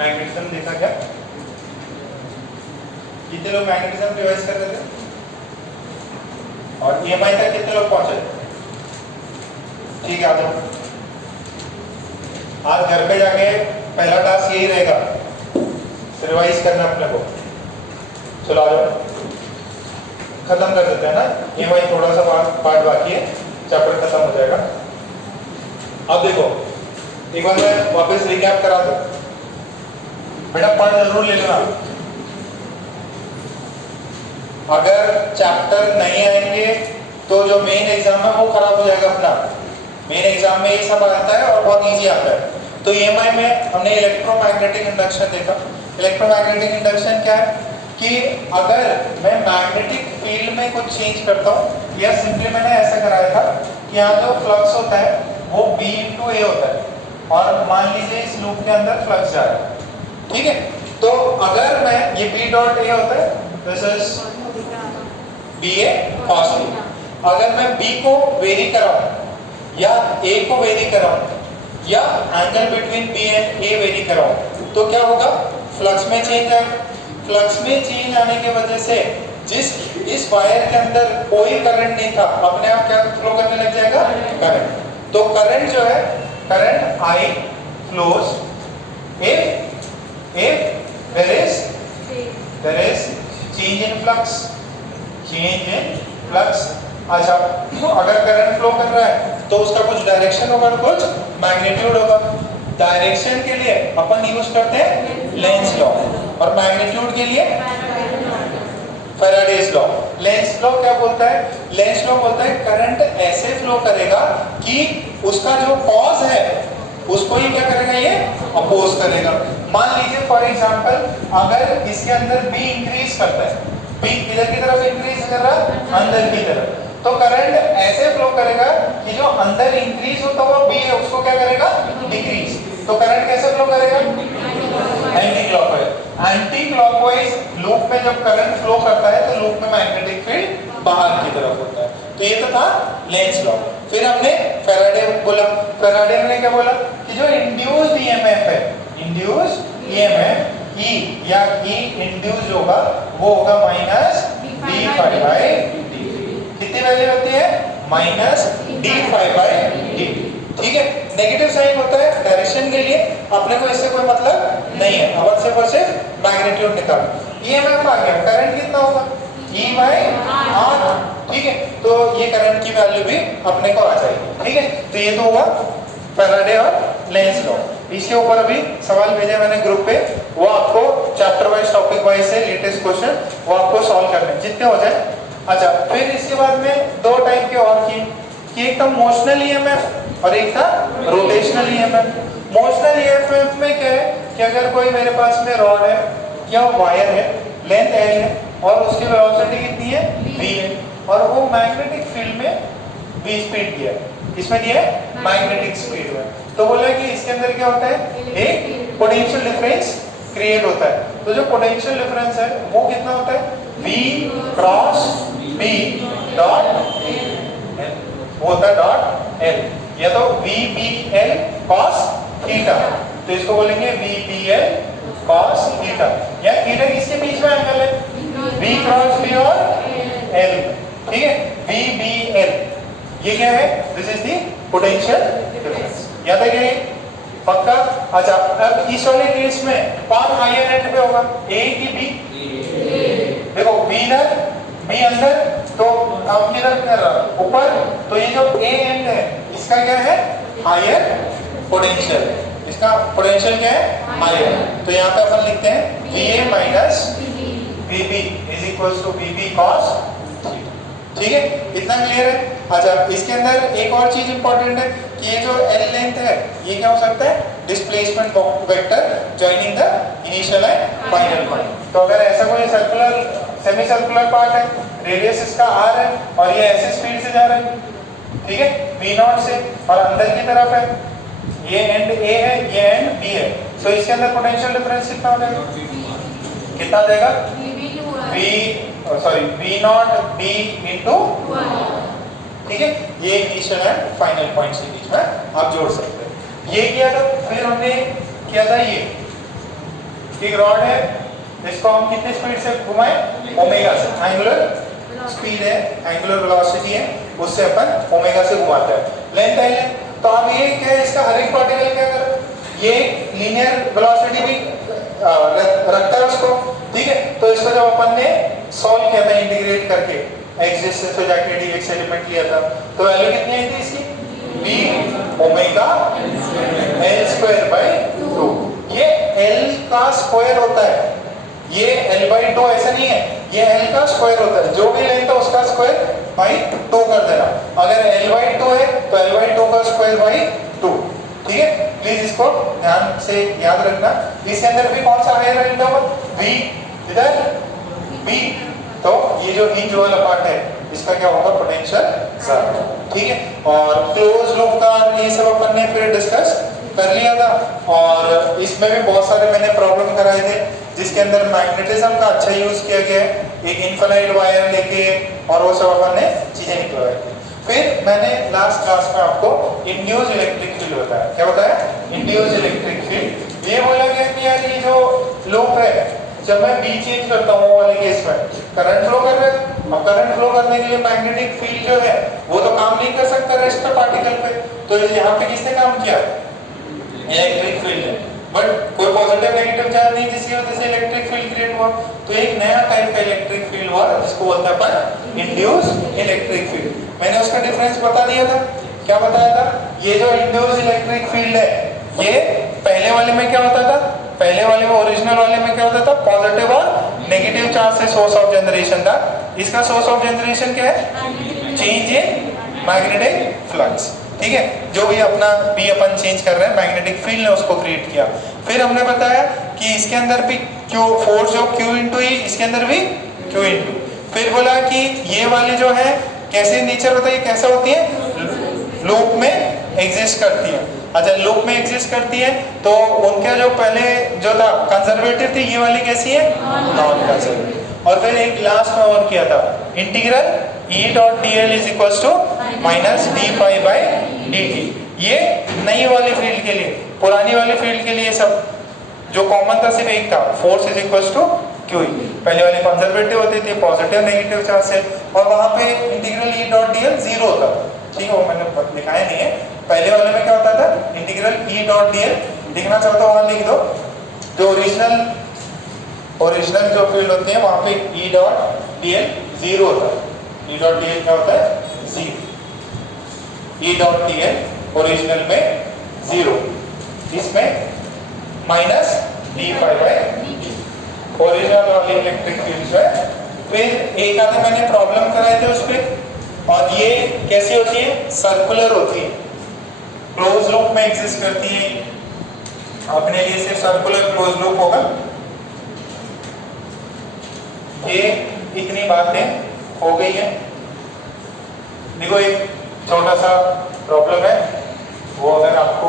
Magnetism देखा क्या? कितने लोग मैग्नेटिज्म रिवाइज कर रहे थे? और EMI तक कितने लोग पहुंचे? ठीक है, आ जाओ। आज घर पे जाके पहला टास्क यही रहेगा, रिवाइज करना अपने को। चलो आ जाओ, खत्म कर देते हैं ना। EMI थोड़ा सा पार्ट बाकी है, चैप्टर खत्म हो जाएगा। अब देखो एक बार मैं वापस रिकैप करा दूं, बेटा पढ़ जरूर लेना। अगर चैप्टर नहीं आएंगे तो जो मेन एग्जाम है वो खराब हो जाएगा अपना। मेन एग्जाम में ये सब आता है और बहुत इजी आता है। तो EMI में हमने इलेक्ट्रोमैग्नेटिक इंडक्शन देखा। इलेक्ट्रोमैग्नेटिक इंडक्शन क्या है कि अगर मैं मैग्नेटिक फील्ड में कुछ चेंज करता हूँ, या सिंपली मैंने ऐसा कराया था कि यहाँ जो फ्लक्स होता है वो B × A होता है, और मान लीजिए इस लूप के अंदर फ्लक्स जा रहा है, ठीक है। तो अगर मैं ये B डॉट A होता है, this is BA cos B। अगर मैं B को वेरी कराऊं या A को वेरी कराऊं या angle between B and A vary कराऊं, तो क्या होगा? फ्लक्स में चेंज आएगा। फ्लक्स में चेंज आने की वजह से इस वायर के अंदर कोई करंट नहीं था, अपने आप क्या फ्लो करने लग जाएगा? करंट। तो करंट जो है, current I flows if there is change in flux। अच्छा, तो अगर करंट फ्लो कर रहा है तो उसका कुछ डायरेक्शन होगा, कुछ मैग्नीट्यूड होगा। डायरेक्शन के लिए अपन यूज करते हैं लेंस लॉ, और मैग्नीट्यूड के लिए फैराडेज लॉ। लेंस लॉ क्या बोलता है? लेंस लॉ बोलता है करंट ऐसे फ्लो करेगा कि उसका जो कॉज है उसको ही क्या करेगा? ये अपोज करेगा। मान लीजिए फॉर एग्जांपल, अगर इसके अंदर B इंक्रीज करता है, B किधर की तरफ इंक्रीज कर रहा है? अंदर की तरफ। तो करंट ऐसे फ्लो करेगा कि जो अंदर इंक्रीज होता हुआ B है उसको क्या करेगा? डिक्रीज। तो करंट कैसे फ्लो करेगा? Anti clockwise. Anti clockwise loop में जब करंट फ्लो करता है तो लूप में मैग्नेटिक फील्ड बाहर की तरफ होता है। तो ये तो था लेंस लॉ। फिर हमने फैराडे बोला। फैराडे ने क्या बोला कि जो इंड्यूस्ड EMF है, इंड्यूस्ड EMF E या E इंड्यूस्ड होगा वो होगा माइनस d∅dt। कितनी वैल्यू होती है? Minus d∅dt। ठीक है। नेगेटिव साइन होता है डायरेक्शन के लिए, अपने को इससे कोई मतलब नहीं है, अपन सिर्फ और सिर्फ मैग्नीट्यूड निकाल। EMF आ गया, करंट कितना होगा? E/R। ठीक है, तो ये करंट की वैल्यू भी अपने को आ जाएगी। ठीक है, तो ये तो हुआ फैराडे और लेंस लॉ। इसके ऊपर अभी सवाल भेजे मैंने ग्रुप पे, वो आपको चैप्टर वाइज टॉपिक वाइज से लेटेस्ट क्वेश्चन वो आपको सॉल्व करने जितने हो जाए। अच्छा, फिर इसके बाद में दो टाइप के और किए कि एक था मोशनल EMF और एक था रोटेशनल EMF। मोशनल EMF में क्या है कि अगर कोई मेरे पास में रॉड है या वायर है, लेंथ L है और उसकी वेलोसिटी कितनी है? V है, और वो मैग्नेटिक फील्ड में V स्पीड दिया है, इसमें दिया है मैग्नेटिक स्पीड में। तो बोला कि इसके अंदर क्या होता है? एक पोटेंशियल डिफरेंस क्रिएट होता है। तो जो पोटेंशियल डिफरेंस है वो कितना होता है? V क्रॉस B डॉट वो होता है डॉट L, या तो VBL cos थीटा। तो इसको बोलेंगे VBL cos थीटा, या थीटा किसके बीच में एंगल है? V क्रॉस B और L। ठीक है, VBL ये क्या है? This is the potential difference. याद है क्या ये? पक्का? अच्छा, अब इस वाले केस में कौन हायर एंड पे होगा? A की B? देखो B इधर, B अंदर, तो हम किधर कर रहा ऊपर, तो ये जो A एंड है इसका क्या है? Higher potential. इसका पोटेंशियल क्या है? हायर। तो यहाँ पे अपन लिखते हैं VA minus VB is equal to VB cos। ठीक है, इतना क्लियर है? अच्छा, इसके अंदर एक और चीज इंपॉर्टेंट है कि ये जो L लेंथ है ये क्या हो सकता है? Displacement vector joining the initial and final point. तो अगर ऐसा कोई सर्कुलर सेमी सर्कुलर पार्ट है, रेडियस इसका R है और ये ऐसे स्पीड से जा रहा है, ठीक है, V0 से, और अंदर की तरफ है, ये एंड A है, ये एंड B है। तो इसके अंदर पोटेंशियल डिफरेंस कितना हो जाएगा? कितना आ जाएगा? V0 B into 1। ठीक है, ये इनिशियल एंड फाइनल पॉइंट्स के बीच में आप जोड़ सकते हैं। ये किया था। फिर हमने किया था ये एक रॉड है, इसको हम कितने स्पीड से घुमाएं, ओमेगा से, एंगुलर स्पीड है, एंगुलर वेलोसिटी है, उससे अपन ओमेगा से घुमाते हैं। लेंथ है लेंथ, तो अब ये क्या है, इसका हर एक पार्टिकल क्या कर, ये लीनियर वेलोसिटी भी रखता है उसको, ठीक है। तो इसको जब अपन ने सॉल्व किया था इंटीग्रेट करके, x डिस्टेंस पे जाके dx एलिमेंट लिया था, तो वैल्यू कितनी आई थी इसकी, v omega l square by 2। ये l का स्क्वायर होता है, ये l बाय 2 ऐसा नहीं है, ये l का स्क्वायर होता है, जो भी लेंथ है उसका स्क्वायर बाय 2 कर देना। अगर l बाय 2 है तो l बाय 2 का स्क्वायर बाय 2, ठीक है। प्लीज इसको ध्यान से याद रखना। इसके अंदर भी कौन सा हायर वैल्यू होगा, v, इधर v, तो ये जो हिंज वाला पार्ट है इसका क्या होगा, पोटेंशियल ज़ीरो, ठीक है। और क्लोज लूप का ये सब अपन ने फिर डिस्कस कर लिया था, और इसमें भी बहुत सारे मैंने प्रॉब्लम कराए थे जिसके अंदर मैग्नेटिज्म का अच्छा यूज किया गया है, एक इनफाइनाइट वायर लेके, और वो सब अपन ने चीजें निकलवाई थी। फिर मैंने लास्ट क्लास में आपको इंड्यूस इलेक्ट्रिक फील्ड बताया, क्या बताया, इंड्यूस इलेक्ट्रिक फील्ड। ये बोला गया कि यार ये जो लूप है, जब मैं बी चेंज करता हूँ वाले केस में करंट फ्लो कर रहा है, अब करंट फ्लो करने के लिए मैग्नेटिक फील्ड जो है वो तो काम नहीं कर सकता रेस्ट पे पार्टिकल पे, तो यहाँ पे किसने काम किया, इलेक्ट्रिक फील्ड है, बट कोई पॉजिटिव नेगेटिव चार्ज नहीं जिसकी वजह से इलेक्ट्रिक फील्ड क्रिएट हुआ, तो एक नया टाइप का इलेक्ट्रिक फील्ड हुआ जिसको बोलते हैं अपन इंड्यूस इलेक्ट्रिक फील्ड। मैंने उसका डिफरेंस बता दिया था, क्या बताया था, ये जो इंड्यूस इलेक्ट्रिक फील्ड है ये पहले वाले में क्या होता था, पहले वाले में ओरिजिनल वाले में क्या होता था, पॉजिटिव और नेगेटिव चार्ज से सोर्स ऑफ जनरेशन था। इसका सोर्स ऑफ जनरेशन क्या है, चेंज इन मैग्नेटिक फ्लक्स, ठीक है। जो भी अपना बी अपन चेंज कर रहे हैं, मैग्नेटिक फील्ड ने उसको क्रिएट किया। फिर हमने बताया कि इसके अंदर भी क्यू फोर्स जो क्यू इंटू ई, इसके अंदर भी क्यू इंटू। फिर बोला कि ये वाली जो है कैसे नेचर होता है, कैसा होती है, लूप में एग्जिस्ट करती है। अच्छा, लूप में एग्जिस्ट करती है तो उनका जो पहले जो था कंजर्वेटिव थी, ये वाली कैसी है, नॉन कंजर्वेटिव। और फिर एक लास्ट में और किया था, integral E dot D L is equal to minus D phi by D T. ये नई वाली फील्ड के लिए, पुरानी वाली फील्ड के लिए सब जो कॉमन था सिर्फ एक था, force is equal to Q. पहले वाले कंजर्वेटिव होती थी, पॉजिटिव नेगेटिव चार्ज से, और वहां पे integral E dot D L zero होता था, ठीक है, वो मैंने दिखाया नहीं है। पहले वाले में क्या होता था, integral E dot D L, लिखना चाहो तो वहां लिख दो, जो ओरिजिनल जो फील्ड होती है वहां पे E dot D L zero होता है। E डॉट डी एल क्या होता है, zero. E dot D L original में जीरो, इसमें minus D phi by original वाली इलेक्ट्रिक फील्ड जो है। फिर एक आधे मैंने प्रॉब्लम कराए थे उस पर, और ये कैसी होती है, सर्कुलर होती है, क्लोज लूप में एग्जिस्ट करती है। अपने लिए सिर्फ सर्कुलर क्लोज लूप होगा। ये इतनी बातें हो गई है। देखो एक छोटा सा प्रॉब्लम है, वो अगर आपको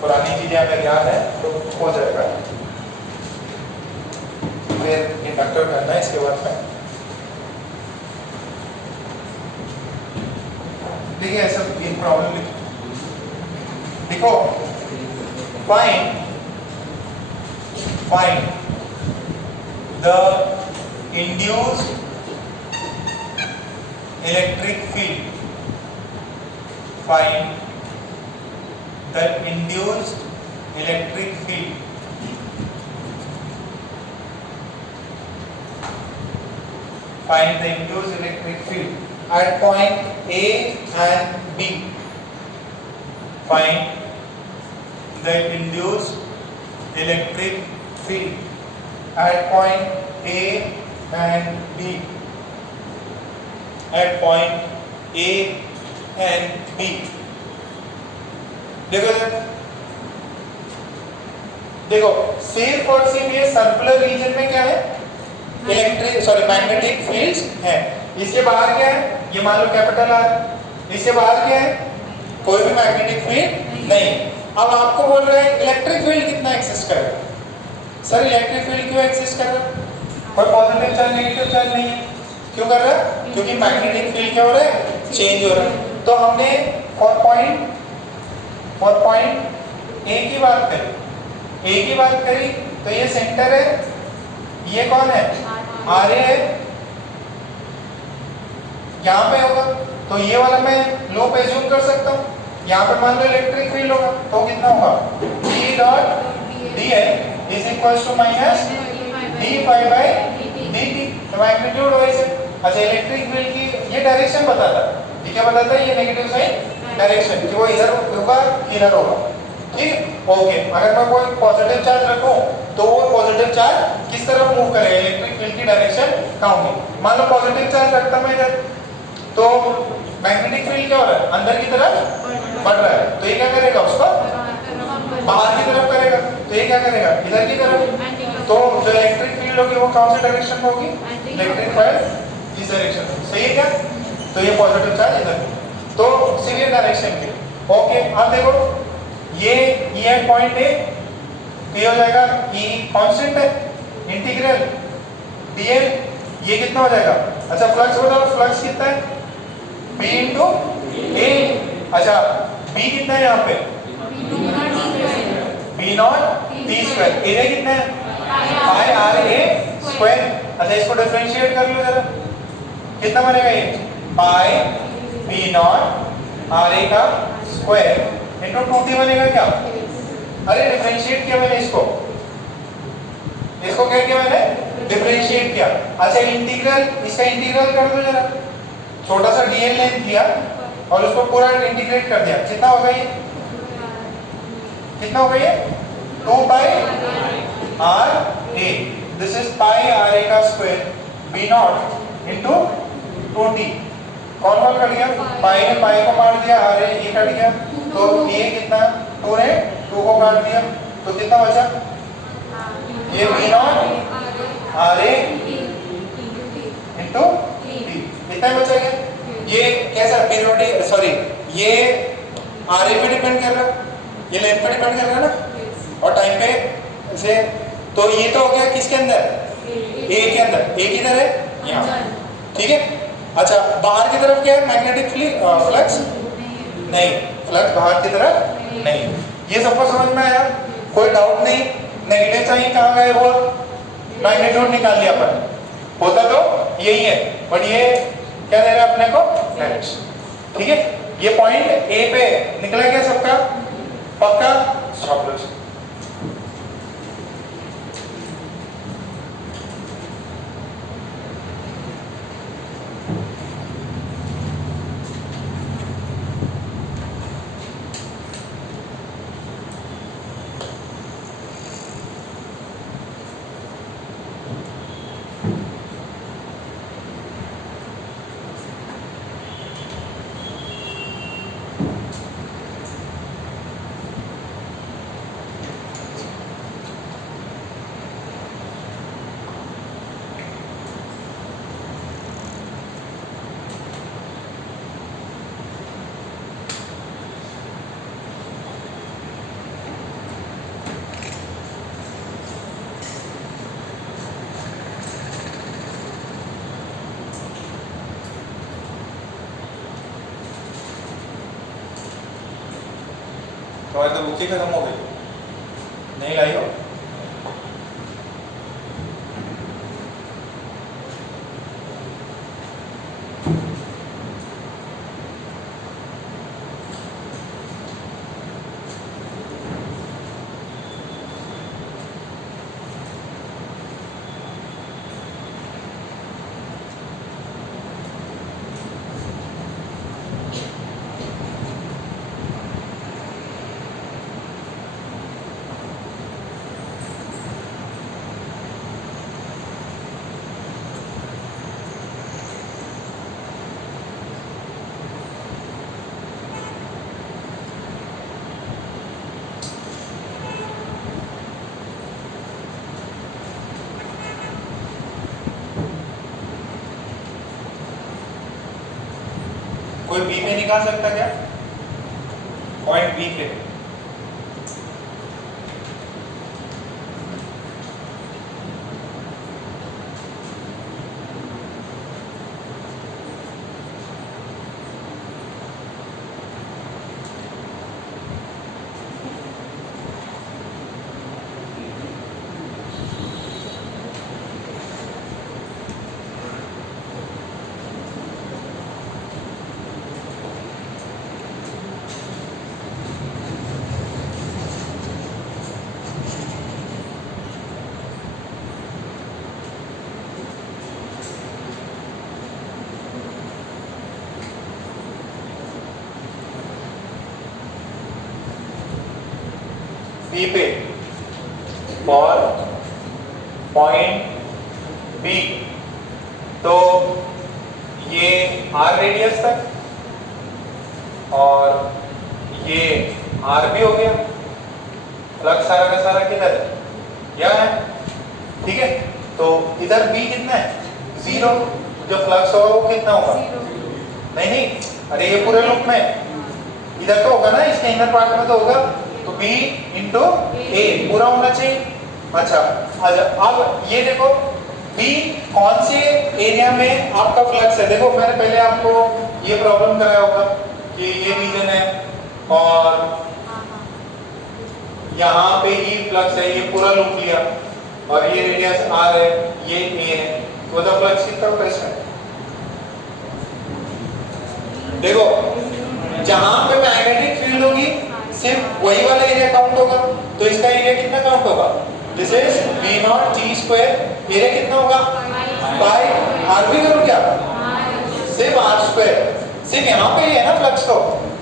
पुरानी चीजें अगर याद है तो हो जाएगा, फिर इंडक्टर करना है इसके बाद में, ठीक है। सब एक प्रॉब्लम लिखो, find the induced electric field, find the induced electric field at point A and B. Find the induced electric field at point A and B. At point A and B. देखो सिर्फ और सिर्फ ये circular region में क्या है, magnetic fields है। इसके बाहर क्या है, ये मान लो कैपिटल आर, इसके बाहर क्या है, कोई भी मैग्नेटिक फील्ड नहीं। अब आपको बोल रहे हैं इलेक्ट्रिक फील्ड कितना एक्सिस्ट कर रहा है। सर इलेक्ट्रिक फील्ड क्यों एक्सिस्ट कर रहा है, कोई पॉजिटिव चार्ज नेगेटिव चार्ज नहीं है, क्यों कर रहा है, क्योंकि मैग्नेटिक फील्ड क्या हो रहा है, चेंज हो रहा है। तो हमने फॉर पॉइंट ए की बात करी, ए की बात करी तो ये सेंटर है, ये कौन है, आर ए है, यहाँ पे होगा तो ये वाला मैं लूप एज्यूम कर सकता हूँ। यहाँ पे मान लो इलेक्ट्रिक फील्ड होगा तो कितना होगा, E dot D L is equal to minus D phi by D T, तो मैग्नीट्यूड वाइज है। अच्छा इलेक्ट्रिक फील्ड की ये डायरेक्शन बताता है, ये क्या बताता है, ये नेगेटिव साइन डायरेक्शन कि वो इधर होगा इधर होगा, ठीक। ओके, अगर मैं कोई पॉजिटिव चार्ज रखूं तो वो पॉजिटिव चार्ज किस तरफ मूव करेगा, इलेक्ट्रिक फील्ड की डायरेक्शन कहाँ होगी। मान लो पॉजिटिव चार्ज रखता मैं इधर तो मैग्नेटिक फील्ड क्या हो रहा है, अंदर की तरफ बढ़ रहा है, तो ये क्या करेगा, उसको बाहर की तरफ करेगा, तो ये क्या करेगा, इधर की तरफ। तो जो इलेक्ट्रिक फील्ड होगी वो कौन सी डायरेक्शन में होगी, इलेक्ट्रिक फील्ड इस डायरेक्शन में, सही है क्या। तो ये पॉजिटिव चार्ज इधर, तो सीरियल डायरेक्शन के। ओके, अब देखो ये पॉइंट ए, ये हो जाएगा ई कांस्टेंट है, इंटीग्रल डीएल, ये कितना हो जाएगा। अच्छा फ्लक्स बताओ, फ्लक्स कितना है, बी इंटू ए। अच्छा बी कितना है यहाँ पे, B naught T square, area कितना है, पाई आर ए स्क्वायर। अच्छा इसको डिफरेंशिएट कर लो जरा, कितना बनेगा ये, पाई बी नॉट आर ए का स्क्वायर इंटू 2t बनेगा क्या। अरे डिफरेंशिएट किया मैंने इसको क्या किया मैंने, डिफरेंशिएट किया। अच्छा इंटीग्रल, इसका इंटीग्रल कर दो जरा, छोटा सा डीएल लेंथ लिया और उसको पूरा इंटीग्रेट कर दिया, कितना होगा ये, कितना होगा ये, 2 pi r a, this is pi r a का square B not into 2t, कौन कौन कट गया, पाई ने पाई को काट दिया, आर ए ये कट गया, तो ये कितना, 2 ने 2 को काट दिया, तो कितना बचा, ये B naught R A into T, इतना ही बचा गया। ये कैसा पीरियोडिक, सॉरी ये आर ए पे डिपेंड कर रहा है, ये लेंथ पे डिपेंड कर रहा है ना, और टाइम पे से, तो ये तो हो गया किसके अंदर, ए के अंदर, ए किधर है, यहाँ, ठीक है। अच्छा बाहर की तरफ क्या है, मैग्नेटिक फ्लक्स नहीं, फ्लक्स बाहर की तरफ नहीं, ये सबको समझ में आया, कोई डाउट नहीं। नेगेटिव साइन कहाँ गए, वो मैग्नीट्यूड निकाल लिया अपन, होता तो यही है, बट ये क्या दे रहा है अपने को, डायरेक्शन, ठीक है। ये पॉइंट ए पे निकला क्या सबका, पक्का, स्टॉप लो। तुम्हारी तो बुक ही खत्म हो गई, नहीं लाई हो। कोई बी पे निकाल सकता क्या, पॉइंट बी पे, बी पे और पॉइंट बी, तो ये आर रेडियस तक और ये आर भी हो गया। फ्लक्स सारा का सारा किधर है, यह है, ठीक है। तो इधर बी कितना है, 0, जो फ्लक्स होगा वो कितना होगा, नहीं नहीं, अरे ये पूरे लूप में इधर तो होगा ना, इसके इनर पार्ट में तो होगा, तो b इंटू ए पूरा होना चाहिए। अच्छा अब ये देखो b कौन से एरिया में आपका फ्लक्स है। देखो मैंने पहले आपको ये प्रॉब्लम कराया होगा कि ये रीजन है और यहाँ पे ही फ्लक्स है, ये पूरा लूप लिया और ये रेडियस r है, ये a है, तो द फ्लक्स कितना होगा इसमें। देखो जहां पे मैग्नेटिक फील्ड होगी सिर्फ वही वाला एरिया काउंट होगा, तो इसका एरिया कितना काउंट होगा, this is v not t square, area कितना होगा बाय r भी करूं क्या, सिर्फ r स्क्वायर, सिर्फ यहाँ पे ही है ना फ्लक्स, तो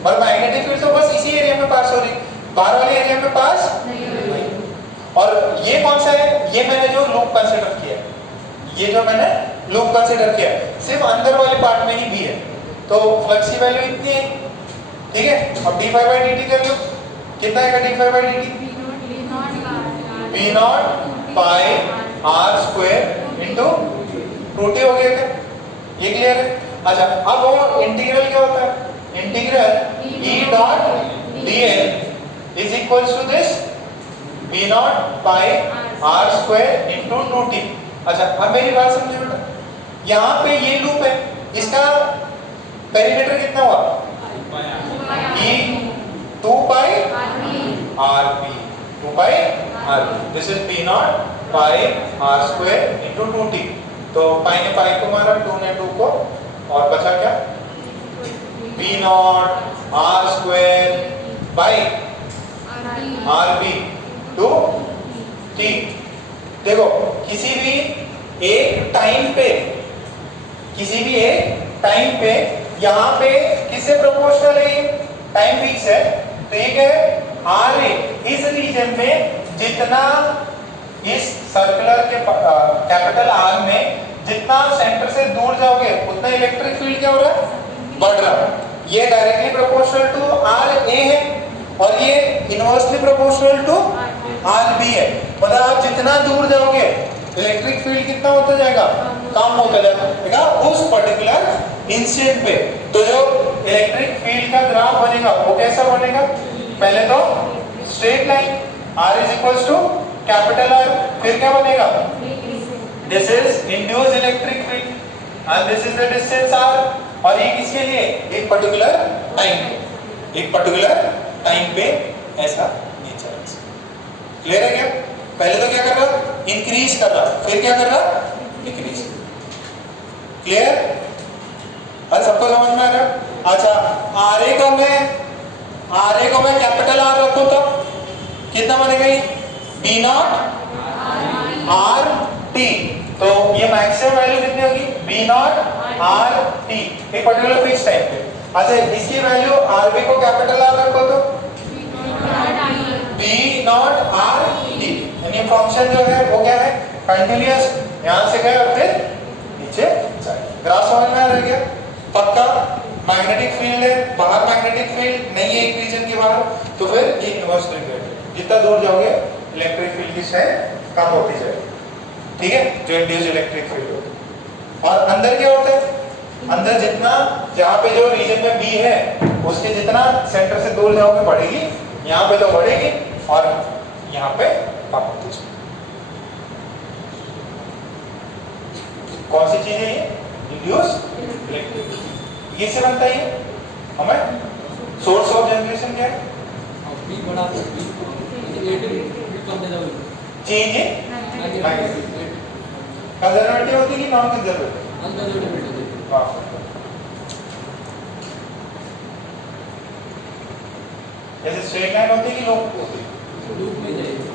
और मैग्नेटिक फील्ड तो बस इसी एरिया में पास हो रही, बाहर वाले एरिया में पास नहीं। और ये कौन सा है, ये मैंने जो लूप कंसीडर किया, ये जो मैंने लूप कंसीडर किया सिर्फ अंदर वाले पार्ट में ही भी है, तो फ्लक्स की वैल्यू इतनी है, ठीक है। अब d∅dt कर लो, कितना आएगा d∅dt, b naught by r square into 2t हो गया क्या, ये क्लियर है। अच्छा अब वो इंटीग्रल क्या होता है, integral e dot dl is equals to this b naught by r square into 2t। अच्छा अब मेरी बात समझो बेटा, यहाँ पे ये लूप है, इसका पेरीमीटर कितना हुआ, e 2 pi rb, 2 pi rb, this is b not pi r square into 2t। तो पाई ने पाई को मारा, 2 ने 2 को, और बचा क्या, b naught r square by rb two t। देखो किसी भी एक टाइम पे, किसी भी एक टाइम पे यहाँ पे किससे प्रोपोर्शनल है, ये टाइम फिक्स है, तो ये क्या है, आर इस रीजन में जितना इस सर्कुलर के कैपिटल आर में जितना सेंटर से दूर जाओगे उतना इलेक्ट्रिक फील्ड क्या हो रहा है, बढ़ रहा है। ये directly proportional to R A है और ये inversely proportional to R B है, मतलब आप जितना दूर जाओगे इलेक्ट्रिक फील्ड कितना होता जाएगा, कम होता जाएगा उस पर्टिकुलर इंस्टेंट पे। तो जो इलेक्ट्रिक फील्ड का ग्राफ बनेगा वो कैसा बनेगा, पहले तो straight line r is equals to capital R, फिर क्या बनेगा, this is induced electric field and this is the distance r, और ये किसके लिए, एक पर्टिकुलर टाइम पे, एक पर्टिकुलर टाइम पे ऐसा नेचर है। क्लियर है क्या, पहले तो क्या कर रहा, इंक्रीज कर रहा, फिर क्या कर रहा, डिक्रीज। क्लियर, अरे सबको समझ में आ रहा। अच्छा आरए को मैं कैपिटल आर रखूं तो कितना बनेगा, ये बी नॉट आर टी, तो ये मैक्सिमम वैल्यू कितनी होगी, बी नॉट आर टी, एक पर्टिकुलर फिक्स टाइम पे। अच्छा इसकी वैल्यू आर बी को कैपिटल आर रखो तो बी नॉट आर टी, यानी फंक्शन जो है वो क्या है, कंटिन्यूअस, यहां से गए और फिर नीचे जाए। ग्राफ समझ में आ रहा है, पक्का मैग्नेटिक फील्ड है, बाहर मैग्नेटिक फील्ड नहीं है एक रीजन के बाहर, तो फिर ये इनवर्स रिलेटेड, जितना दूर जाओगे इलेक्ट्रिक फील्ड की स्ट्रेंथ कम होती जाएगी, ठीक है, जो इंड्यूस्ड इलेक्ट्रिक फील्ड होती है। और अंदर क्या होता है, अंदर जितना, जहाँ पे जो रीजन में बी है उसके जितना सेंटर से दूर जाओगे बढ़ेगी, यहाँ पे तो बढ़ेगी और यहाँ पे कम होती जाएगी। कौन सी चीज है ये, इंड्यूस्ड इलेक्ट्रिक, ये से बनता है ये हमें सोर्स ऑफ जनरेशन क्या है, चेंज है कंजर्वेटिव होती है कि नॉन कंजर्वेटिव, जैसे स्ट्रेट लाइन होती है कि लूप होती है, लूप में जाएगी।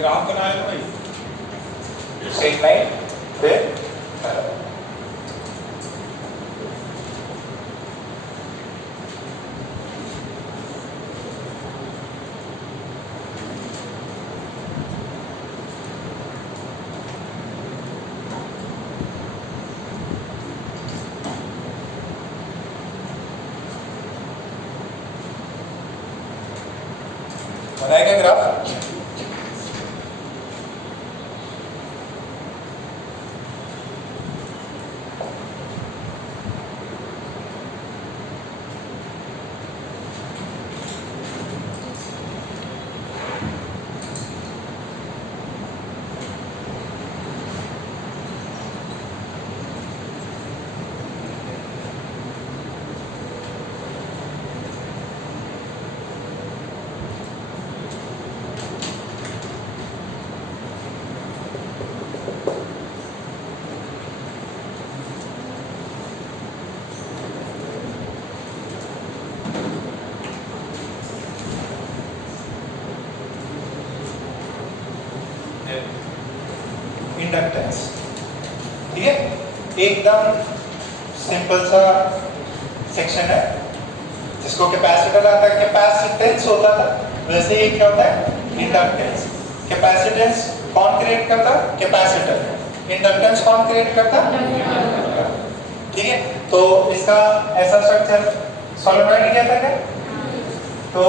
ग्राफ बनाया ना भाई, स्ट्रेट लाइन फिर बनाएगा ग्राफ। इंडक्टेंस, ठीक है, एकदम सिंपल सा सेक्शन है जिसको कैपेसिटर आता है, कैपेसिटेंस होता था, वैसे ये क्या होता है इंडक्टेंस। कैपेसिटेंस कौन क्रिएट करता? कैपेसिटर। इंडक्टेंस कौन क्रिएट करता? ठीक है, तो इसका ऐसा स्ट्रक्चर सोलेनॉइड क्या था क्या? तो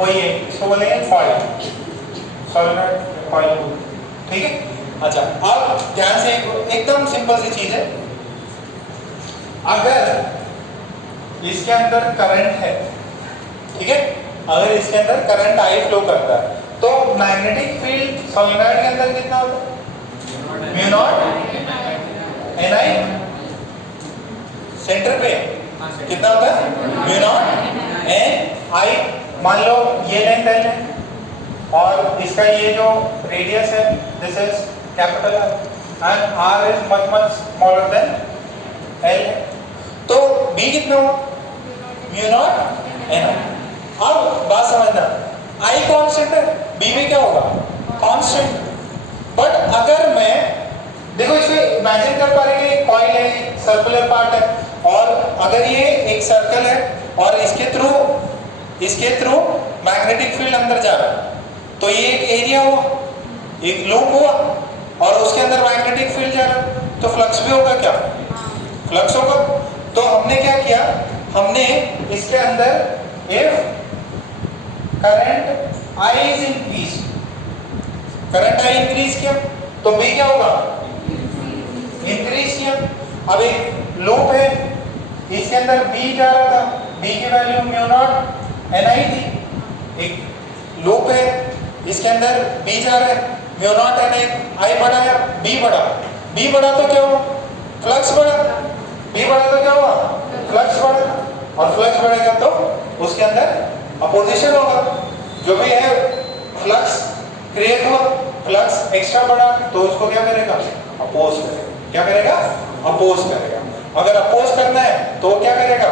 वही है, इसको बोलेंगे कॉइल, सोलेनॉइड कॉइल, ठीक है। अच्छा, अब ध्यान से एकदम सिंपल सी चीज है, अगर इसके अंदर करंट है, ठीक है, अगर इसके अंदर करंट आई फ्लो करता है तो मैग्नेटिक फील्ड सोलेनॉइड के अंदर कितना होता है? म्यू नॉट एन आई, सेंटर पे कितना होता है? म्यू नॉट एन आई। मान लो ये लेंथ L है और इसका ये जो रेडियस है this is capital R and R is much smaller than L, तो B कितना हुआ? म्यू नॉट एन आई। अब बात समझना, I कांस्टेंट है, B में क्या होगा? कांस्टेंट। बट अगर मैं देखो इसको इमेजिन कर पा रहे हैं, कॉइल है, सर्कुलर पार्ट है, और अगर ये एक सर्कल है और इसके थ्रू मैग्नेटिक फील्ड अंदर जा रहा है, तो ये एक एरिया हुआ, एक लूप हुआ, और उसके अंदर मैग्नेटिक फील्ड जा रहा है, तो फ्लक्स भी होगा क्या? फ्लक्स होगा। तो हमने क्या किया, हमने इसके अंदर if current I is increase, current I increase किया तो B क्या होगा? इंक्रीज किया। अब एक लूप है, इसके अंदर B जा रहा था, B की वैल्यू म्यू नॉट एन आई थी। एक लूप है, इसके अंदर B जा रहा है, म्यू नॉट एन आई बढ़ाया, B बढ़ा तो क्या हुआ? फ्लक्स बढ़ा। B बढ़ा तो क्या हुआ? फ्लक्स बढ़ा, और फ्लक्स बढ़ेगा तो उसके अंदर अपोजिशन होगा, जो भी है फ्लक्स क्रिएट हुआ, फ्लक्स एक्स्ट्रा बढ़ा तो उसको क्या करेगा? अपोज करेगा। क्या करेगा? अपोज करेगा। अगर अपोज करना है तो क्या करेगा?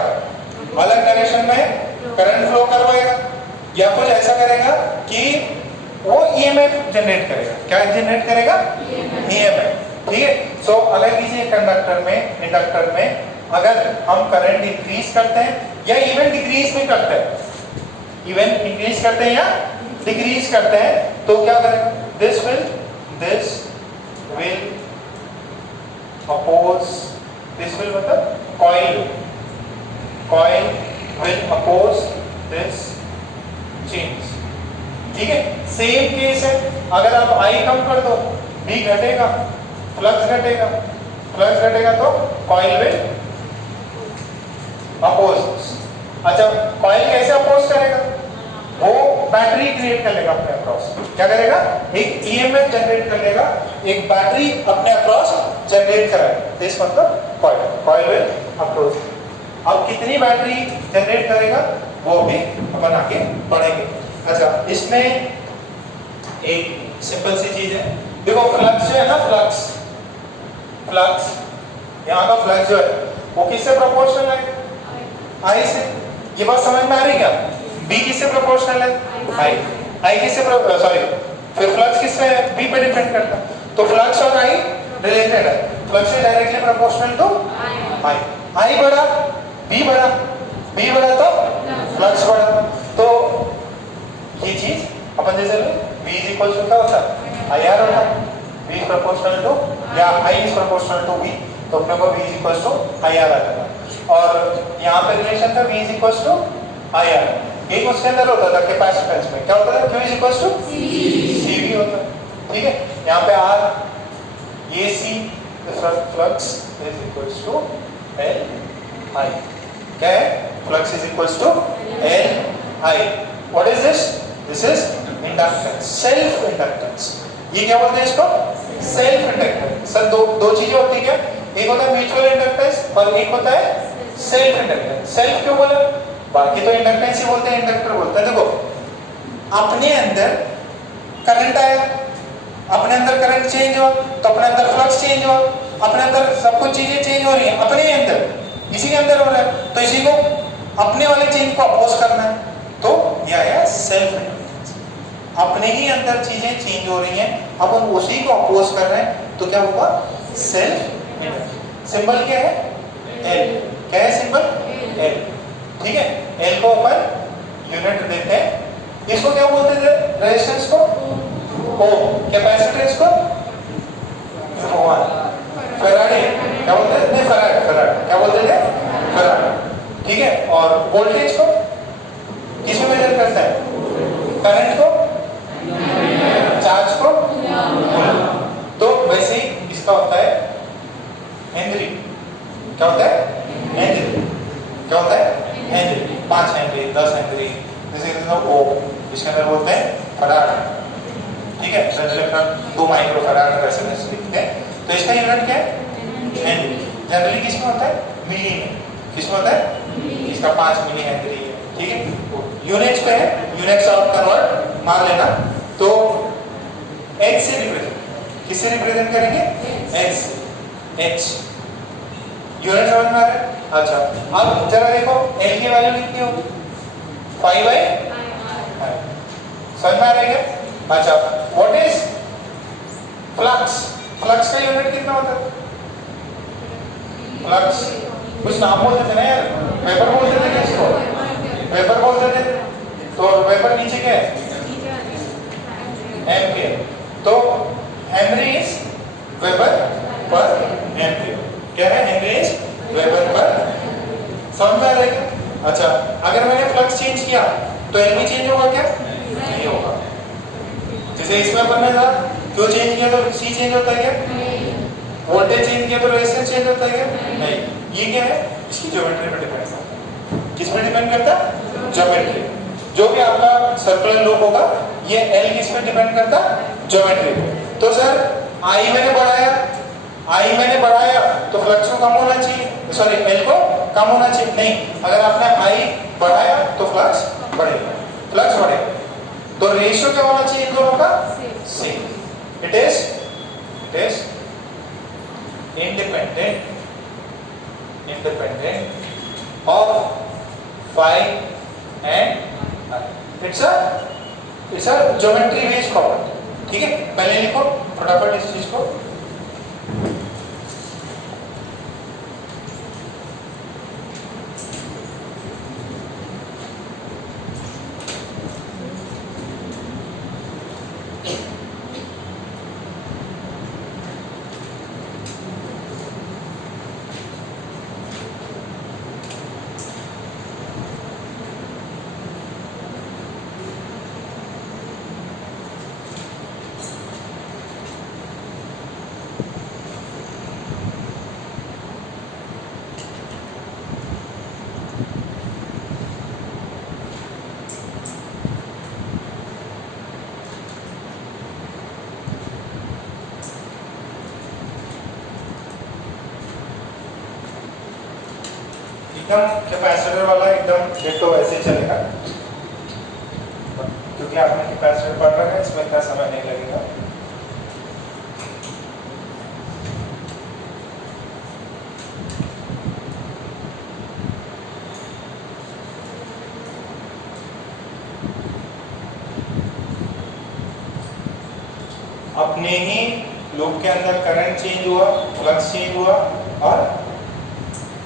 अलग डायरेक्शन में करंट फ्लो करवाएगा, या कुछ ऐसा करेगा कि वो ईएमएफ जनरेट करेगा। क्या जनरेट करेगा? ईएमएफ, ठीक है। सो अगर किसी कंडक्टर में, इंडक्टर में अगर हम करंट इंक्रीज करते हैं या इवन डिक्रीज भी करते हैं, इवन इंक्रीज करते हैं या डिक्रीज करते हैं, तो क्या करेगा? This will oppose, this will मतलब coil will oppose this change, ठीक है। सेम केस है, अगर आप I कम कर दो, B घटेगा, फ्लक्स घटेगा तो कॉइल विल अपोज। अच्छा, कॉइल कैसे अपोज करेगा? वो बैटरी क्रिएट कर लेगा अपने अक्रॉस। क्या करेगा? एक ईएमएफ जनरेट कर लेगा, एक बैटरी अपने अक्रॉस जनरेट कराएगा। इस मतलब कॉइल विल अप्रोच। अब कितनी बैटरी जनरेट करेगा वो भी अपन आगे पढ़ेंगे। अच्छा, इसमें एक सिंपल सी चीज है, देखो फ्लक्स जो है ना, फ्लक्स यहाँ का फ्लक्स जो है वो किससे प्रोपोर्शनल है? I से। ये बात समझ में आ रही क्या? B किससे प्रोपोर्शनल है? I किससे फिर फ्लक्स किससे है? बी पे डिपेंड करता है। तो फ्लक्स और आई रिलेटेड है। Flux is directly proportional to I. I बढ़ा, बी बढ़ा, बी बढ़ा तो फ्लक्स बढ़ा। तो ये चीज अपन जैसे V इज इक्वल टू क्या होता है? आई आर होता है। V इज प्रोपोर्शनल टू या I is proportional to V, तो अपने को V is equal to I R आ जाएगा। और यहाँ पे रिलेशन था V is equal to I R. एक उसके अंदर होता था कैपेसिटेंस में, क्या होता था? Q is equal to CV होता है, ठीक है। यहाँ पे R ये C flux is equal to L I, क्या है? Flux is equal to L I। What is this? This is inductance, self inductance. ये क्या बोलते हैं इसको? Self inductance. सर दो चीजें होती है क्या? एक होता है म्यूचुअल इंडक्टेंस और एक होता है सेल्फ इंडक्टेंस। सेल्फ क्यों बोला? बाकी तो इंडक्टेंस ही बोलते हैं, इंडक्टर बोलते हैं। देखो, अपने अंदर करंट आया, अपने अंदर करंट चेंज हुआ तो अपने अंदर फ्लक्स चेंज हुआ, अपने अंदर सब कुछ चीजें चेंज हो रही है अपने ही अंदर, इसी के अंदर हो रहा है। तो इसी को अपने वाले चेंज को अपोज करना है, तो यह आया सेल्फ इंडक्टेंस। अपने ही अंदर चीजें चेंज हो रही हैं, अब हम उसी को अपोज कर रहे हैं, तो क्या होगा? Self inductance. सिंबल क्या है? एल। क्या है सिंबल? एल, ठीक है। एल को अपन यूनिट देते हैं। इसको क्या बोलते थे? रेजिस्टेंस को ओम, कैपेसिटेंस को फैराडे, क्या बोलते थे? नहीं, फैराड, फैराड क्या बोलते थे? फैराड, ठीक है। और वोल्टेज को किसमें मेजर करता है? करंट को, चार्ज को। तो वैसे ही इसका होता है हेनरी। क्या होता है? हेनरी। क्या होता है? हेनरी। 5 हेनरी, 10 हेनरी, जैसे ओम, इसके अंदर बोलते हैं फराड, ठीक है। 2 माइक्रो फराड वैसे लिखते हैं। तो इसका यूनिट क्या है? हेनरी। जनरली किसमें होता है? मिली में। किसमें होता है? इसका 5 मिली हेनरी है, ठीक है। यूनिट्स पे है, यूनिट्स ऑफ कन्वर्ट मान लेना। तो H से रिप्रेजेंट, किससे रिप्रेजेंट करेंगे? H से। H यूनिट समझ में आ रहा है? अच्छा, अब जरा देखो L की वैल्यू कितनी होगी? 5/I। समझ में आ रहा है क्या? अच्छा, व्हाट इज फ्लक्स? फ्लक्स का यूनिट कितना होता है? फ्लक्स कुछ नाम बोलते थे ना यार, वेपर बोलते थे किसको? वेपर बोलते थे। तो वेपर नीचे क्या है? एम्पियर। तो हेनरी इज वेबर पर एम्पियर। क्या है? हेनरी इज वेबर पर। समझ में आ रहा है क्या? अच्छा, अगर मैंने फ्लक्स चेंज किया तो एल भी चेंज होगा क्या? नहीं होगा। जैसे इसमें अपन ने कहा क्यों चेंज किया तो सी चेंज होता है क्या? वोल्टेज चेंज किया तो रेजिस्टेंस चेंज होता है क्या? नहीं। ये क्या है? इसकी ज्योमेट्री पर डिपेंड करता है। किस पर डिपेंड करता है? ज्योमेट्री। जो भी आपका सर्कुलर लूप होगा, ये एल किस पे डिपेंड करता है? ज्योमेट्री पे। तो सर आई मैंने बढ़ाया तो फ्लक्स को कम होना चाहिए, सॉरी एल को कम होना चाहिए। नहीं, अगर आपने आई बढ़ाया तो फ्लक्स बढ़ेगा, फ्लक्स बढ़ेगा। तो रेशियो क्या होना चाहिए इन दोनों का? Same. It is independent of phi and I. It's a geometry based property, ठीक है। पहले लिखो फटाफट इस चीज को। एकदम कैपेसिटर वाला एकदम डिट्टो वैसे ही चलेगा, क्योंकि आपने कैपेसिटर पढ़ रखा है, इसमें इतना समय नहीं लगेगा। अपने ही लूप के अंदर करंट चेंज हुआ, फ्लक्स चेंज हुआ और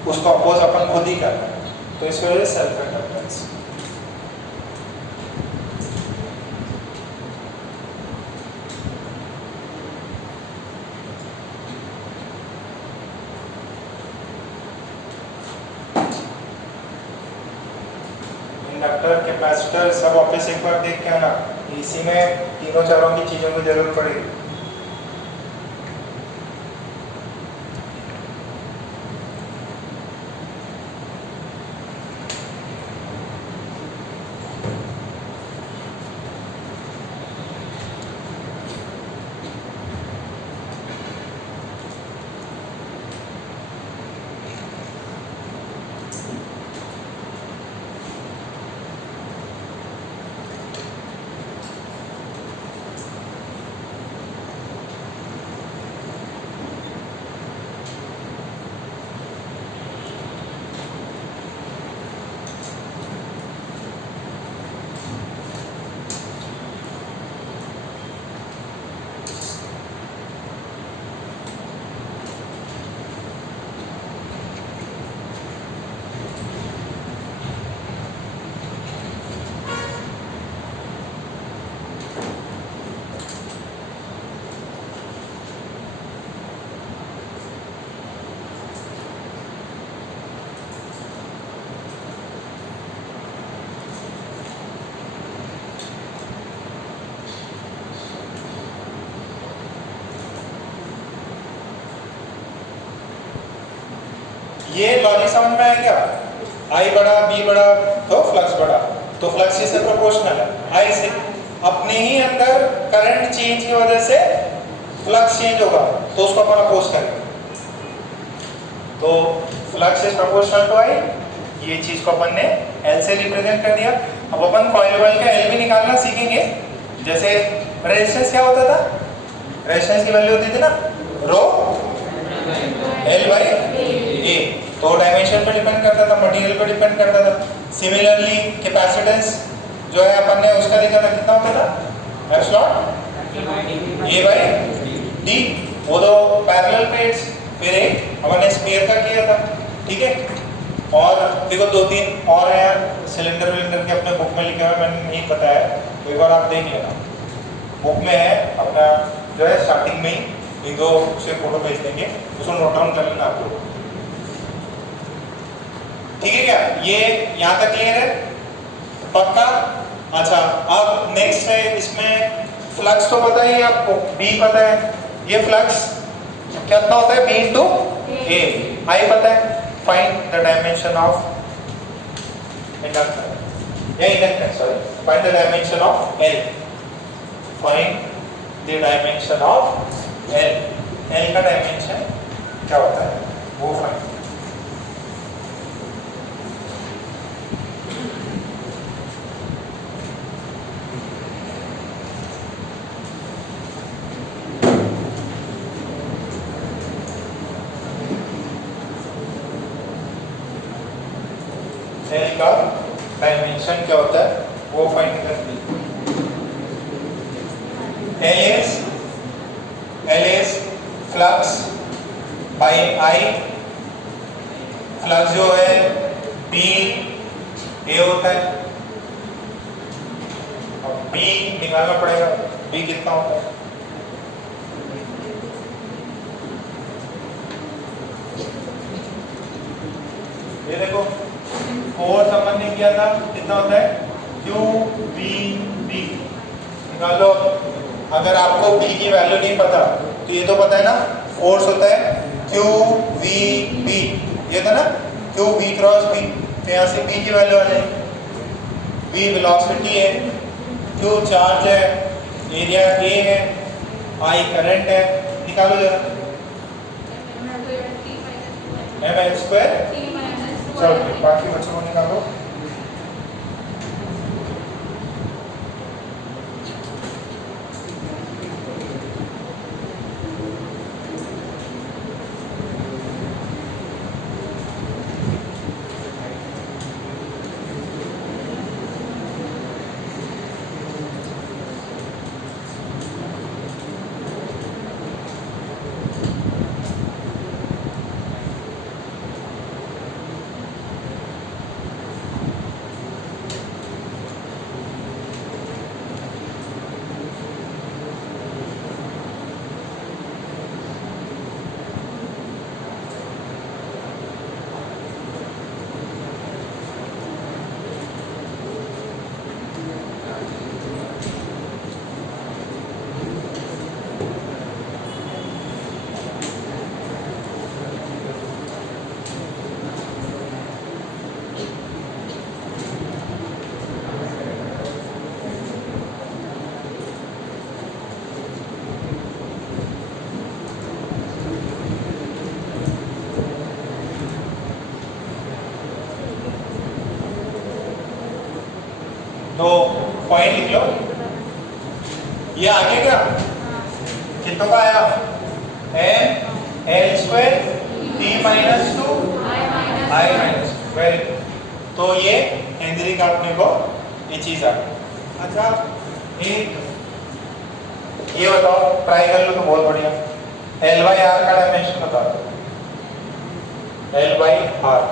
उसको अपोज अपन खुद ही कर रहे हैं, तो इस वजह से सेल्फ कंडक्टेंस। इंडक्टर, कैपेसिटर सब वापस एक बार देख के आना, इसी में तीनों चारों की चीजों की जरूरत पड़ेगी। ये लॉजिक समझ में आया क्या? आई बड़ा बी बड़ा तो फ्लक्स बड़ा, तो फ्लक्स से प्रोपोर्शनल है आई से। अपने ही अंदर करंट चेंज की वजह से फ्लक्स चेंज होगा, तो उसको अपन अपोज करेंगे, तो फ्लक्स इज प्रोपोर्शनल टू आई। ये चीज को अपन ने एल से रिप्रेजेंट कर दिया। अब अपन कॉइल वॉइल का एल भी निकालना सीखेंगे। जैसे रेजिस्टेंस क्या होता था? रेजिस्टेंस की वैल्यू होती थी ना रो एल बाई ए, तो डायमेंशन पे डिपेंड करता था, मटेरियल पे डिपेंड करता था। सिमिलरली कैपेसिटेंस जो है अपन ने उसका देखा था, कितना होता था? एप्सिलॉन ए बाई डी, वो दो पैरेलल प्लेट्स, फिर एक अपन ने स्फीयर का किया था, ठीक है। और देखो दो तीन और है सिलेंडर विलेंडर के अपने बुक में लिखे हुए, मैंने नहीं बताया, एक बार आप देख लेना, बुक में है अपना जो है स्टार्टिंग में ही एक दो से फोटो भेज देंगे, उसको नोट डाउन कर लेना आप लोग, ठीक है क्या? ये यहाँ तक क्लियर है पक्का? अच्छा, अब नेक्स्ट है, इसमें फ्लक्स तो पता ही है आपको, बी पता है, ये फ्लक्स कितना होता है? B into A. आई पता है, find the dimension of inductor या inductance, sorry, find the dimension of L, find the dimension of L. L का डायमेंशन क्या होता है वो फाइंड। एल का डायमेंशन क्या होता है वो फाइंड करते हैं। L is flux by I, flux जो है बी ए होता है, अब बी निकालना पड़ेगा, बी कितना होता है? ये देखो फोर्स अपन ने किया था, कितना होता है? क्यू बी बी निकालो। अगर आपको बी की वैल्यू नहीं पता तो ये तो पता है ना, फोर्स होता है क्यू वी बी, ये था ना क्यू वी क्रॉस बी, तो यहाँ से बी की वैल्यू आ जाएगी। बी वेलोसिटी है, क्यू चार्ज है, एरिया ए है, आई करंट है, निकालो जरा। एम एल स्क्वायर, चलो बाकी बच्चों को निकालो। पॉइंट लिख लो। ये आगे क्या कितनों का आया m l square t minus 2 i minus, very good. तो ये हेनरी का अपने को ये चीज आ गई। अच्छा एक ये बताओ, ट्राई कर लो तो बहुत बढ़िया। एल बाई आर का डायमेंशन बता दो। एल बाई आर,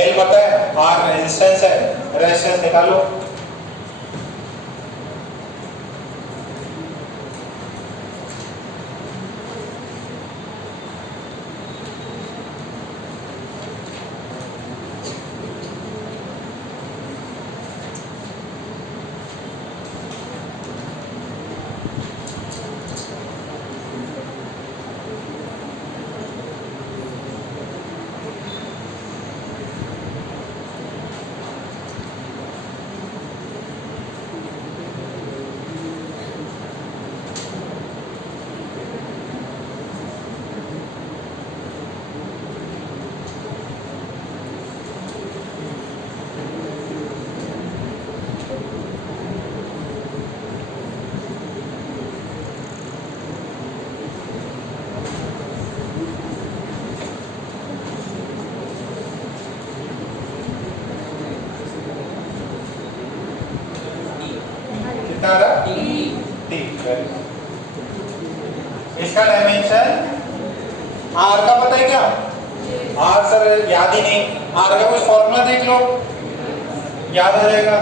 एल पता है, आर रेजिस्टेंस है, रेजिस्टेंस निकालो। कितना आ रहा? टी। इसका डायमेंशन आर का पता है क्या? आर सर याद ही नहीं, आर का कुछ फॉर्मूला देख लो, याद आ जाएगा।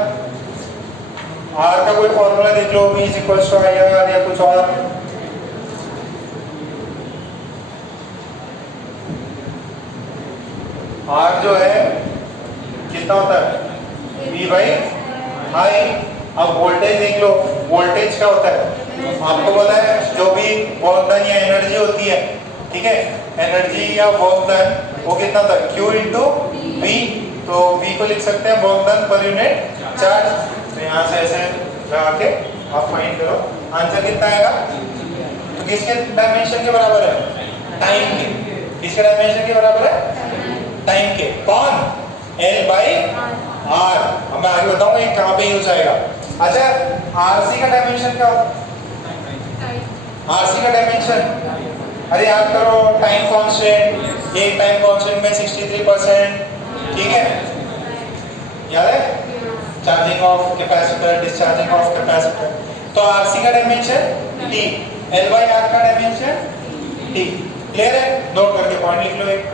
आर का कोई फॉर्मूला देख लो, v is equal to I R या कुछ और। आर जो है कितना होता है? v by I. अब वोल्टेज देख लो, वोल्टेज क्या होता है? आपको पता है जो भी वर्क डन या एनर्जी होती है, ठीक है, एनर्जी या वर्क डन वो कितना था? Q into V। तो V को लिख सकते हैं work done per unit charge. तो यहाँ से ऐसे लगा के आप फाइंड करो, आंसर कितना आएगा? तो किसके डायमेंशन के बराबर है? टाइम के। किसके डायमेंशन के बराबर है? टाइम के। कौन? L by R। अब मैं आगे बताऊंगा ये कहाँ पे यूज आएगा। अच्छा, RC का डायमेंशन क्या होता है? RC का डायमेंशन, अरे याद करो, टाइम कांस्टेंट, एक टाइम कांस्टेंट में 63%, ठीक है, याद है? Charging of capacitor, discharging of capacitor. तो RC का dimension T, L by R का डायमेंशन T। क्लियर है? नोट करके पॉइंट लिख लो एक।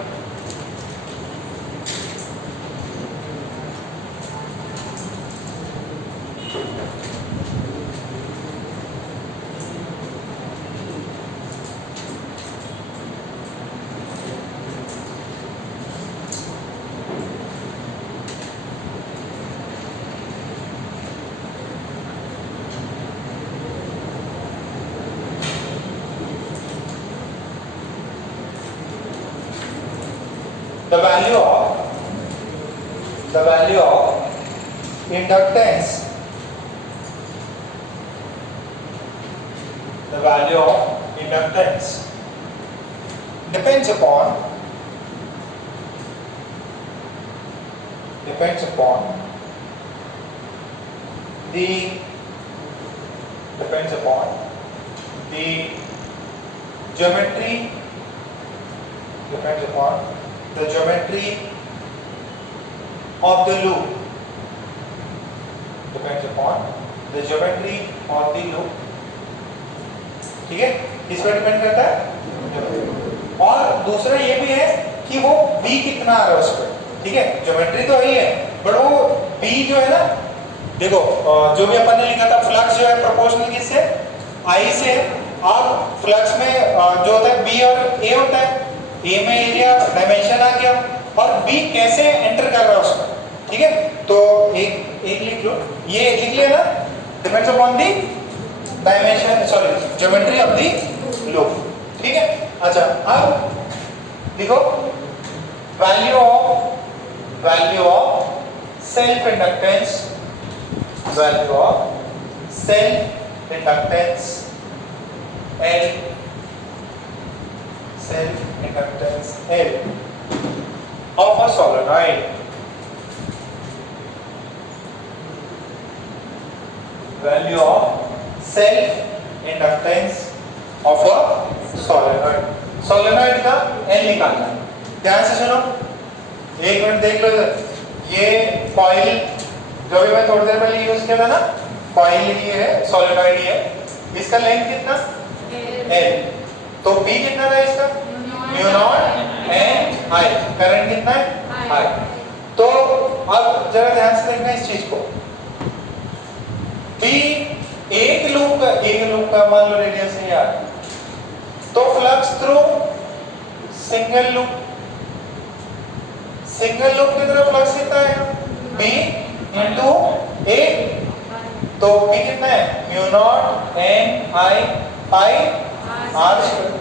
The value of inductance, the value of inductance depends upon the geometry, the geometry of the loop, depends upon the geometry of the loop, ठीक है, किस पर depend करता है? और दूसरा ये भी है कि वो b कितना आ रहा है उस पर, ठीक है, ज्योमेट्री तो वही है, बट वो b जो है ना, देखो जो भी अपन ने लिखा था फ्लक्स जो है प्रोपोर्शनल किससे? I से। अब फ्लक्स में जो होता है b और a होता है, A में एरिया डायमेंशन आ गया और B कैसे एंटर कर रहा है उसमें, ठीक है। तो एक लिख लो, ये लिख लिया ना, depends upon the dimension, sorry, geometry of the loop, ठीक है। अच्छा, अब देखो value of self inductance, L, self inductance L of a solenoid value of self inductance of a solenoid. Solenoid का एन निकालना है। ध्यान से सुनो, एक मिनट देख लो इधर। ये कॉइल जो भी मैं थोड़ी देर पहले यूज किया था ना, कॉइल ये है, सोलेनॉइड ये है। इसका लेंथ कितना? एल। तो बी कितना था इसका? म्यू नॉट एन आई। करंट कितना है? आई। तो अब जरा ध्यान से देखना इस चीज को। बी एक लूप का मान लो रेडियस है यार, तो फ्लक्स थ्रू सिंगल लूप की तरफ फ्लक्स कितना है? B into A. तो बी कितना है? Mu naught N I pi are square.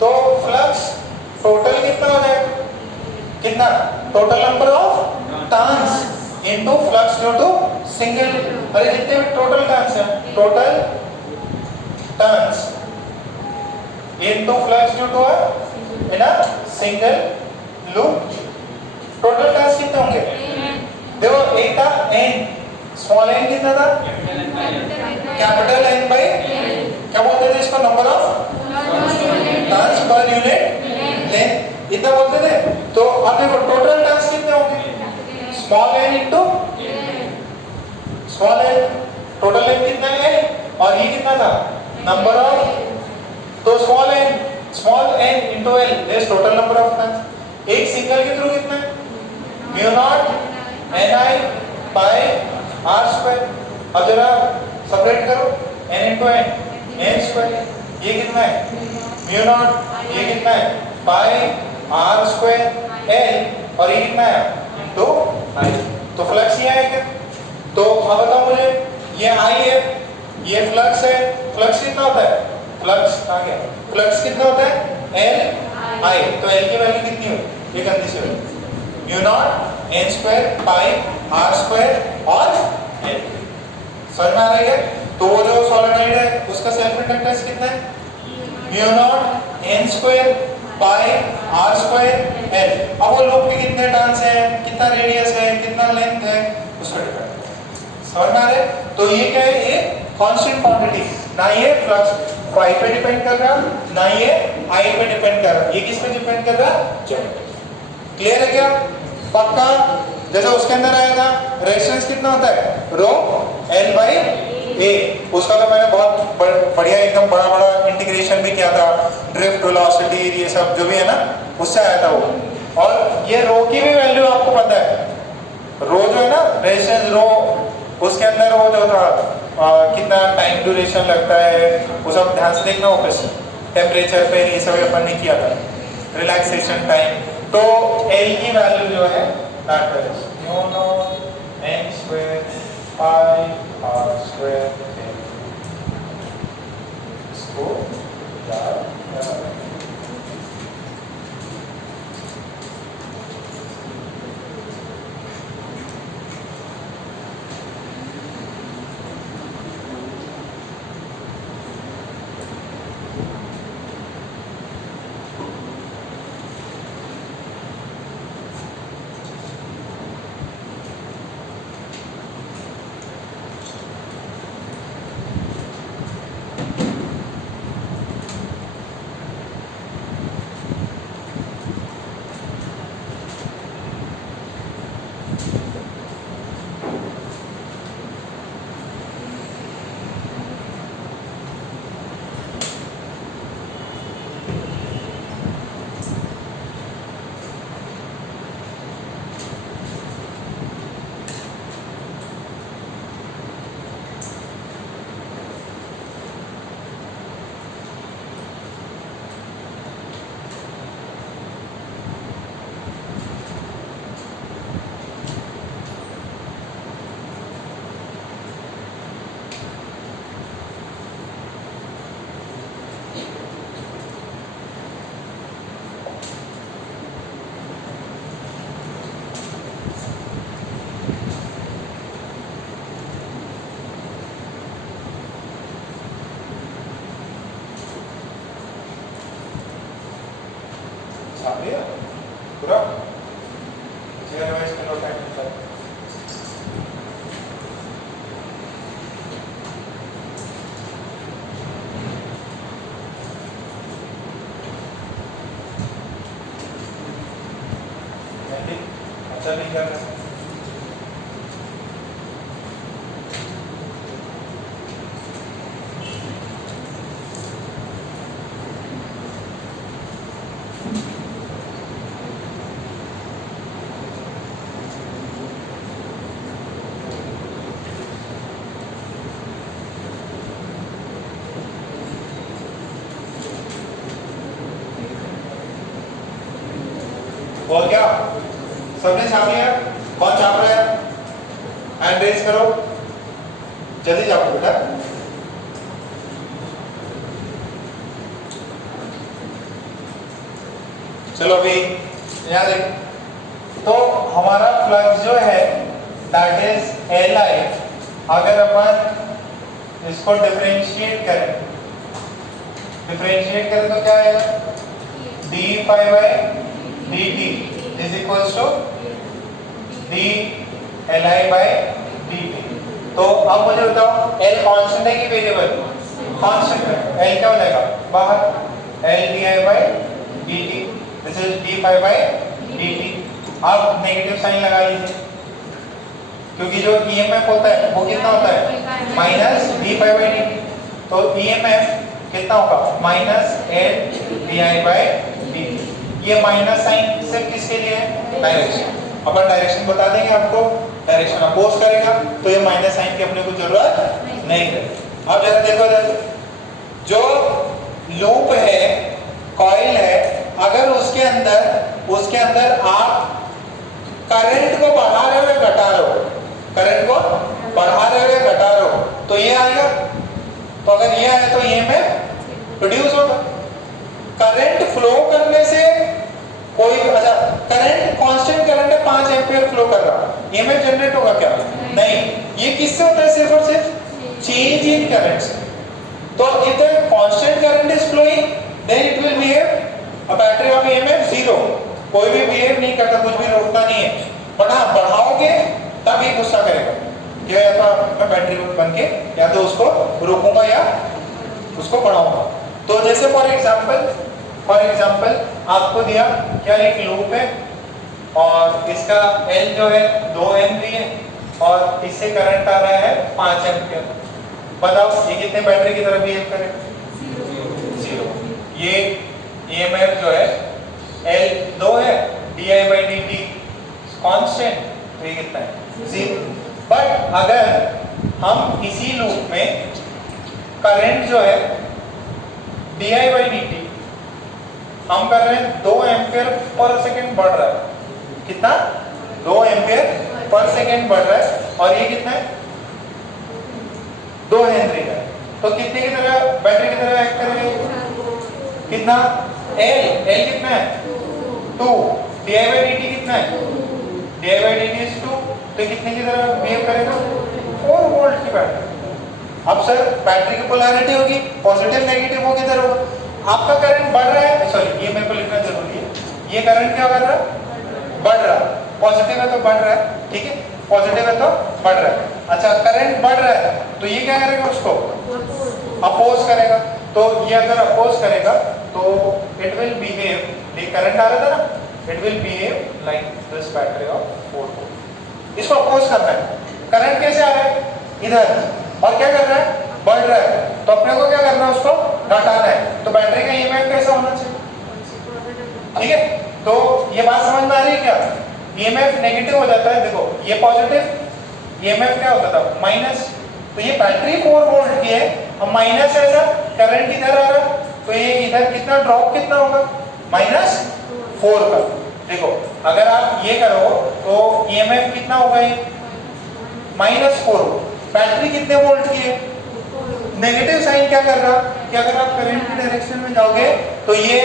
तो फ्लक्स टोटल कितना हो जाएगा? कितना? Total number of turns into flux due to single. अरे जितने भी टोटल टर्न्स हैं, total turns into flux due to single loop. Total turns कितने होंगे? देखो एक था एन, स्मॉल एन कितना था? कैपिटल एन बाई क्या बोलते थे इसको? Number of turns per unit length, इतना बोलते थे। तो अब देखो टोटल टर्न्स कितने होंगे? Small n into small n. Total length कितना है? और ये कितना था? Number of. तो small n into L is total number of turns. एक सिंगल के थ्रू कितना है? Mu naught N I by are square. अब जरा सेपरेट करो, एन इंटू एन स्क्वायर। ये कितना है? Mu naught. ये कितना है? By are square L. और ये कितना है? Into I. तो फ्लक्स ये है क्या? तो अब बताओ मुझे, ये आई है, ये फ्लक्स है। फ्लक्स कितना होता है? फ्लक्स आ गया। फ्लक्स कितना होता है? L I. तो एल की वैल्यू कितनी होगी? ये गंदी से mu naught N square pi are square और एल। समझ में आ रही है? तो वो जो सोलेनॉइड है उसका सेल्फ इंडक्टेंस कितना है? Mu naught N square pi are square L. अब वो लूप के कितने टर्न्स हैं, कितना रेडियस है, कितना लेंथ है, उस पर डिपेंड है। समझ में आ रहा है? तो ये क्या है? ये कांस्टेंट क्वांटिटी, ना ये फ्लक्स फाई पे डिपेंड कर रहा, ना ये आई पे डिपेंड कर रहा। ये किस पे डिपेंड कर रहा? जेट। क्लियर है क्या? पक्का? जैसे उसके अंदर आया था रेजिस्टेंस कितना होता है? रो एल बाई ए। उसका तो मैंने बहुत बढ़िया एकदम बड़ा इंटीग्रेशन भी किया था। ड्रिफ्ट, वेलोसिटी, ये सब जो भी है ना, उससे आया था वो। और ये रो की भी वैल्यू आपको पता है। रो जो है ना, रेजिस्टेंस रो, उसके अंदर वो जो था कितना टाइम ड्यूरेशन लगता है, वो सब ध्यान से देखना। वापस टेम्परेचर पे ये सब अपन ने किया था, रिलैक्सेशन टाइम। तो एल की वैल्यू जो है that is mu naught N square pi are square L. इसको याद रखना। चलिए क्या करें। और क्या सबने छाप लिया? कौन छाप रहा है? हैंड रेज करो, जल्दी छापो बेटा। चलो अभी यहाँ देख, तो हमारा फ्लक्स जो है दैट इज एल आई। अगर अपन इसको डिफरेंशिएट करें तो क्या आएगा? D phi by D T is equals to D L I by D T. तो अब मुझे बताओ एल कांस्टेंट है कि वेरिएबल? कांस्टेंट है। एल क्या हो जाएगा बाहर? L D I by D T, this is D phi by D T. अब नेगेटिव साइन लगा लीजिए, क्योंकि जो ईएमएफ होता है वो कितना होता है? Minus D phi by D T. तो ईएमएफ कितना होगा? Minus L D I by D T. ये माइनस साइन सिर्फ किसके लिए है? डायरेक्शन। अपन डायरेक्शन बता देंगे आपको, डायरेक्शन अपोज करेगा तो ये माइनस साइन की अपने को जरूरत नहीं है। अब जरा देखो इधर, जो लूप है, कॉइल है, अगर उसके अंदर आप करंट को बढ़ा रहे हो या घटा रहे हो, करंट को बढ़ा रहे हो या घटा रहे हो, तो ये आएगा। तो अगर ये आए तो ईएमएफ प्रोड्यूस होगा। करंट फ्लो करने से कोई, अच्छा करंट कांस्टेंट करंट है 5 एम्पीयर फ्लो कर रहा, ईएमएफ जनरेट होगा क्या? नहीं। ये किससे होता है? सिर्फ और सिर्फ चेंज इन करंट से। तो if the constant current is flowing then it will behave a battery of EMF zero. कोई भी बिहेव नहीं करता, कुछ भी रोकता नहीं है। बट हाँ बढ़ाओगे तब ये गुस्सा करेगा, या तो मैं बैटरी बन के या तो उसको रोकूंगा या उसको बढ़ाऊंगा। तो जैसे फॉर एग्जांपल आपको दिया क्या, एक लूप है और इसका L जो है 2 हेनरी है और इससे करंट आ रहा है 5 एम्पीयर। बताओ ये कितने बैटरी की तरह बिहेव करेगा? जीरो। ये ईएमएफ जो है L 2 है, di by dt कांस्टेंट, तो ये कितना है? जीरो। बट अगर हम इसी लूप में करंट जो है di by dt हम कर रहे हैं 2 एम्पीयर पर सेकेंड बढ़ रहा है। कितना? 2 एम्पीयर पर सेकेंड बढ़ रहा है और ये कितना है? 2 हेनरी का। तो कितने की तरह, बैटरी की तरह एक्ट करेगा? कितना? L कितना है? 2। di by dt कितना है? di by dt is 2। तो कितने की तरह बिहेव करेगा? 4 वोल्ट की बैटरी। अब सर बैटरी की पोलैरिटी होगी, पॉजिटिव नेगेटिव वो किधर होगा? आपका करंट बढ़ रहा है, सॉरी ये मेरे को लिखना जरूरी है, ये करंट क्या कर रहा है? बढ़ रहा है। पॉजिटिव है तो बढ़ रहा है, ठीक है, पॉजिटिव है तो बढ़ रहा है। अच्छा करंट बढ़ रहा है तो ये क्या करेगा? उसको अपोज करेगा। तो ये अगर अपोज करेगा तो इट विल बिहेव, ये करंट आ रहा था ना, it will behave like this battery of 4 volt. इसको अपोज करना है। करंट कैसे आ रहा है? इधर, और क्या कर रहा है? बढ़ रहा है। तो अपने को क्या करना है? उसको घटाना है। तो बैटरी का ईएमएफ कैसा होना चाहिए? ठीक है, तो ये बात समझ में आ रही है क्या? ईएमएफ नेगेटिव हो जाता है, देखो ये पॉजिटिव, ईएमएफ क्या होता था? माइनस। तो ये बैटरी 4 वोल्ट की है, अब माइनस है ऐसा, करंट इधर आ रहा, तो ये इधर कितना ड्रॉप कितना होगा? -4 का। देखो अगर आप ये करो तो ईएमएफ कितना होगा? ये -4। बैटरी कितने वोल्ट की है? नेगेटिव साइन क्या कर रहा कि अगर आप करंट की डायरेक्शन में जाओगे तो ये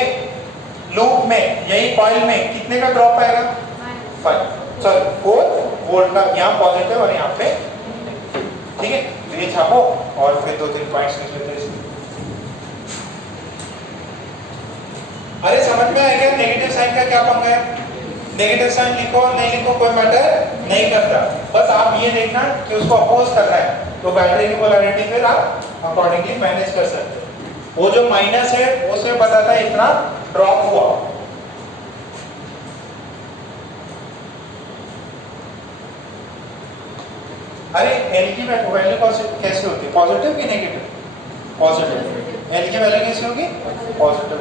लूप में, यही कॉइल में कितने का ड्रॉप आएगा? 4 वोल्ट का, यहाँ पॉजिटिव और यहाँ पे, ठीक है। तो ये छापो और फिर 2-3 पॉइंट्स लिख लेते हैं। अरे समझ में आएगा नेगेटिव साइन का क्या पंगा है? नेगेटिव साइन लिखो नहीं लिखो कोई मैटर नहीं करता, बस आप ये देखना कि उसको अपोज करना है। तो बैटरी की पोलैरिटी फिर आप अकॉर्डिंगली मैनेज कर सकते हो। वो जो माइनस है उसे बताता है इतना ड्रॉप हुआ। अरे एल की वैल्यू कैसे होती है, पॉजिटिव की नेगेटिव? पॉजिटिव। एल की वैल्यू कैसी होगी? पॉजिटिव।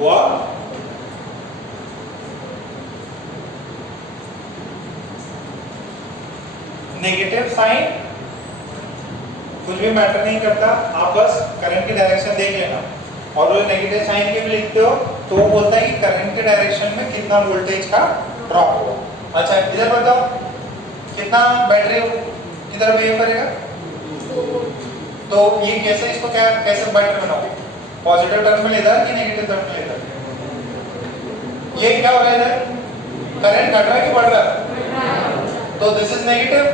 हुआ? नेगेटिव साइन कुछ भी मैटर नहीं करता, आप बस करंट की डायरेक्शन देख लेना और वो नेगेटिव साइन के भी लिखते हो तो वो बोलता है कि करंट के डायरेक्शन में कितना वोल्टेज का ड्रॉप होगा। अच्छा इधर बताओ कितना बैटरी किधर बिहेव करेगा? तो ये कैसे, इसको क्या कैसे बैटरी बनाओगे? पॉजिटिव टर्मिनल इधर कि नेगेटिव टर्मिनल इधर? ये क्या हो रहा है इधर? करंट घट रहा है कि बढ़ रहा है? तो दिस इज नेगेटिव।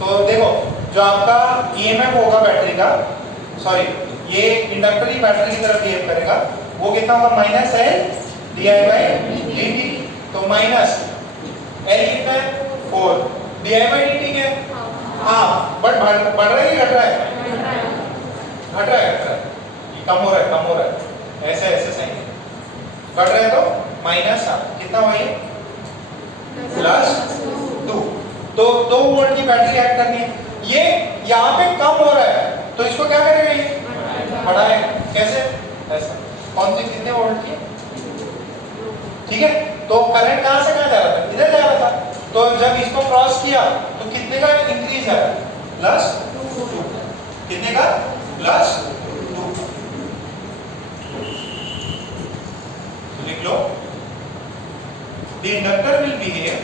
तो देखो जो आपका ईएमएफ होगा बैटरी का, सॉरी ये इंडक्टर ही बैटरी की तरफ बिहेव करेगा, वो कितना होगा? Minus L D I by D T. तो माइनस एल कितना है? 4 D I by D T क्या है? हाँ बट बढ़ रहा है कि घट रहा है? घट रहा है, घट रहा है, कम हो रहा है, कम हो रहा है, ऐसे ऐसे सही है। बढ़ रहा है तो माइनस कितना हुआ ये? +2। तो 2 वोल्ट की बैटरी ऐड करनी है। ये यहाँ पे कम हो रहा है तो इसको क्या करेगा? ये बढ़ाए। कैसे? ऐसा। कौन सी कितने वोल्ट की? ठीक है, तो करंट कहाँ से कहाँ जा रहा था? इधर जा रहा था। तो जब इसको क्रॉस किया तो कितने का इंक्रीज है? +2। कितने का? +2। लिख लो the inductor will behave,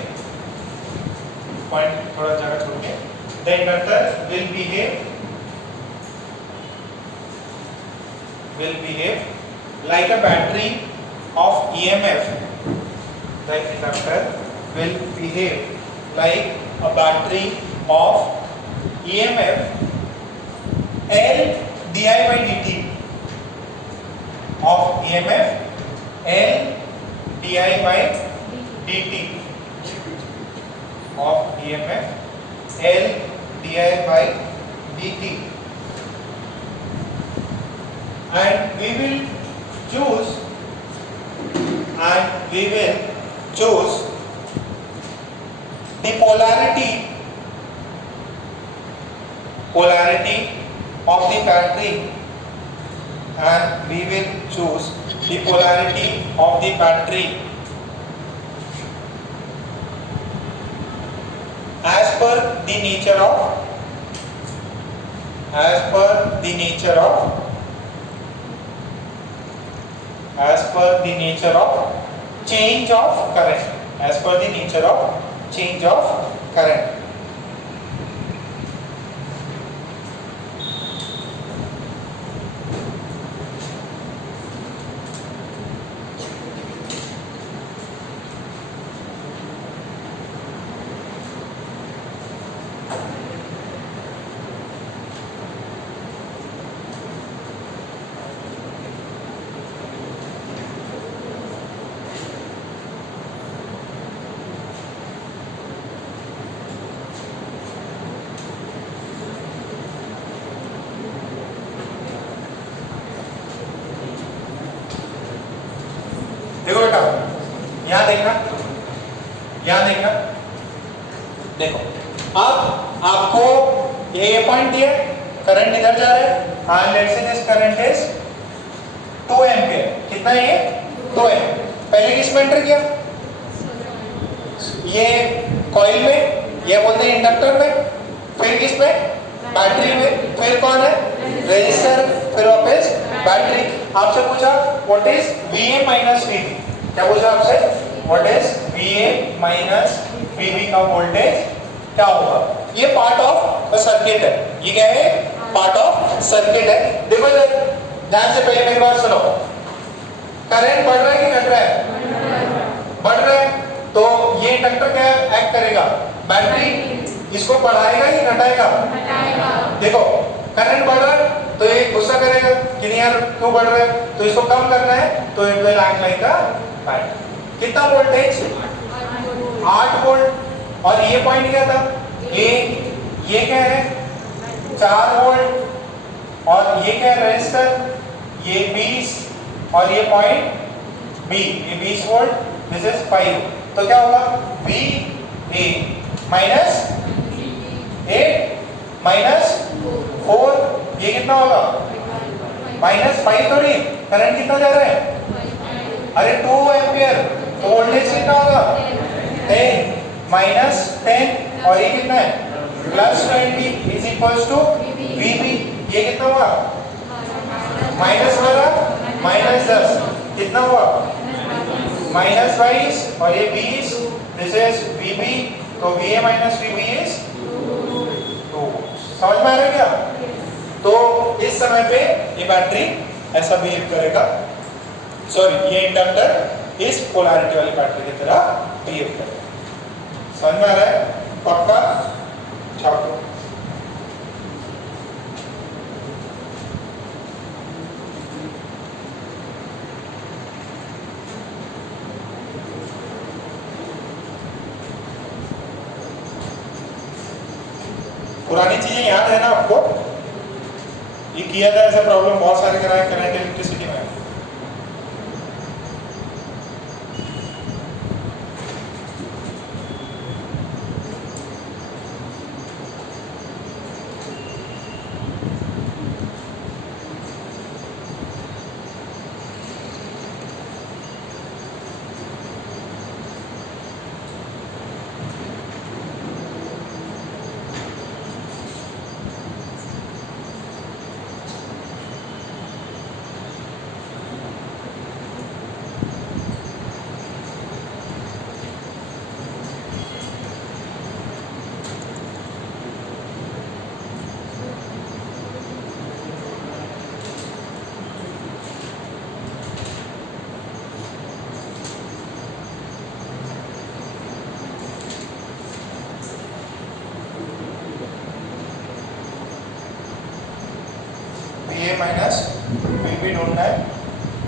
point थोड़ा जगह छोड़ के, the inductor will behave like a battery of EMF. The inductor will behave like a battery of EMF L di by dt of EMF L di by dt of EMF L di by dt, and we will choose the polarity of the battery, and we will choose the polarity of the battery as per the nature of change of current. देखो बेटा, यहाँ देखना, देखो अब आपको ये point दिया, current इधर जा रहा है, and let's say this current is 2 ampere. कितना है ये? 2 एम्पियर. पहले किस में एंटर किया? ये कॉइल में, ये बोलते हैं इंडक्टर में, फिर किस में? बैटरी में, फिर कौन है? रेजिस्टर, फिर वापस बैटरी. आपसे पूछा what is VA minus VB. क्या पूछा आपसे? What is VA minus VB का वोल्टेज क्या होगा? ये पार्ट ऑफ अ सर्किट है. ये क्या है? पार्ट ऑफ सर्किट है. देखो इधर ध्यान से, पहले मेरी बात सुनो. करंट बढ़ रहा है कि घट रहा है? बढ़ रहा है. तो ये इंडक्टर क्या एक्ट करेगा? बैटरी इसको बढ़ाएगा कि घटाएगा? देखो करंट बढ़ रहा है तो ये गुस्सा करेगा कि नहीं यार क्यों बढ़ रहा है, तो इसको कम करना है, तो it will act like a battery. कितना वोल्टेज? 8 वोल्ट. और ये पॉइंट क्या था? ये क्या है? 4 वोल्ट. और ये क्या है? रेजिस्टर. ये 20 और ये पॉइंट B, ये 20 वोल्ट. This is 5. तो क्या होगा? VA माइनस 8 माइनस 4, ये कितना होगा? -5 थोड़ी. करंट कितना जा रहा है? अरे 2 एम्पियर. तो वोल्टेज कितना होगा? 10 माइनस 10 और ये कितना है? +20 इज इक्वल्स टू VB. ये कितना हुआ? -12 -10 कितना हुआ? -22 और ये 20. This is VB. तो VA माइनस VB इज 2. समझ में आ रहा है क्या? तो इस समय पे ये बैटरी ऐसा बिहेव करेगा, सॉरी ये इंडक्टर इस पोलैरिटी वाली बैटरी की तरह बिहेव करेगा. समझ में आ रहा है? पक्का? छापो. पुरानी चीजें याद है ना आपको? ये किया था ऐसा प्रॉब्लम बहुत सारे कराए करंट इलेक्ट्रिसिटी में. VA माइनस VB ढूंढना है.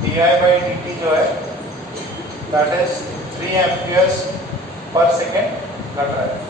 di/dt जो है दैट इज 3 एम्पियर्स पर सेकेंड घट रहा है.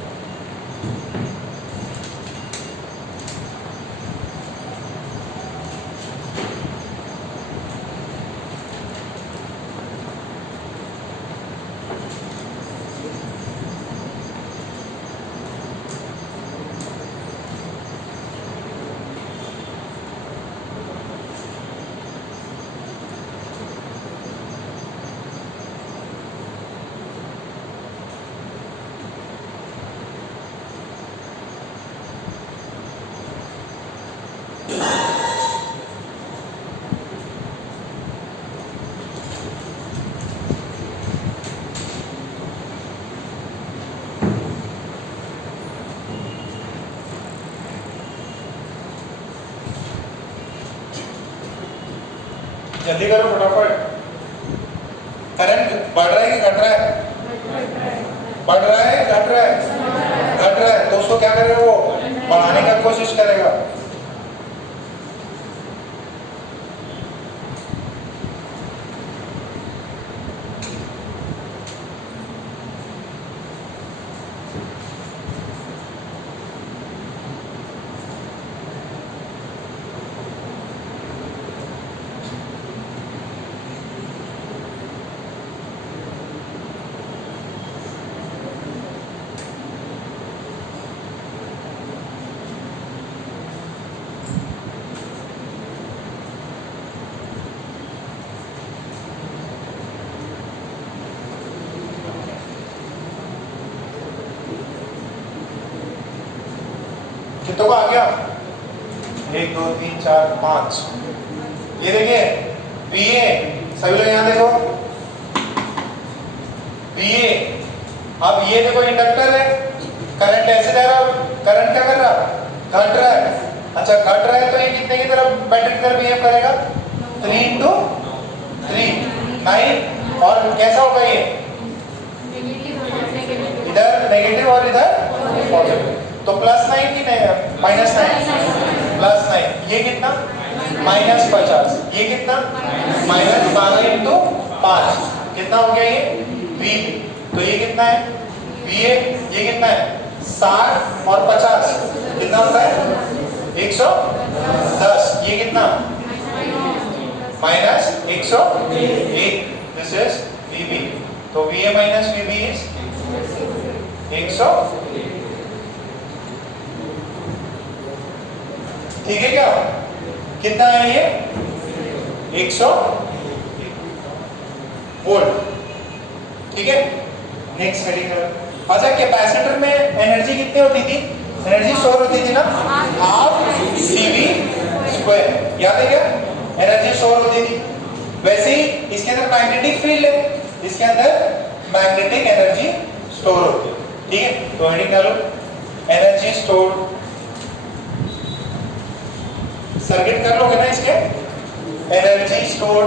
जल्दी करो फटाफट। करंट बढ़ रहा है कि घट रहा है? बढ़ रहा है, घट रहा है? घट रहा है, तो उसको क्या करेगा वो? बढ़ाने का कोशिश करेगा। कितनों को आ गया? 1 2 3 4 5। ये देखिए VA, सभी लोग यहाँ देखो VA। अब ये देखो इंडक्टर है, करंट ऐसे जा रहा, करंट क्या कर रहा? घट रहा है। अच्छा घट रहा है तो ये कितने की तरफ बैटरी की तरफ बिहेव करेगा? 3 × 3 9। और कैसा होगा ये? इधर नेगेटिव और इधर पॉजिटिव, तो +9 की -9? +9। ये कितना? -50। ये कितना? -12 × 5। कितना हो गया ये? VB। तो ये कितना है? VA। ये कितना है? 60 और 50 कितना होता है? 110। ये कितना? -101। This is VB। तो VA - VB इज 100। ठीक है क्या? कितना है ये? 100 वोल्ट। ठीक है, नेक्स्ट हेडिंग। अच्छा कैपेसिटर में एनर्जी कितनी होती थी? एनर्जी स्टोर होती थी ना, 12 CV²। याद है क्या? एनर्जी स्टोर होती थी। वैसे ही इसके अंदर मैग्नेटिक फील्ड है, इसके अंदर मैग्नेटिक एनर्जी स्टोर होती है। ठीक है, तो हेडिंग डालो एनर्जी स्टोर। सर्किट कर लोगे ना इसके? Energy store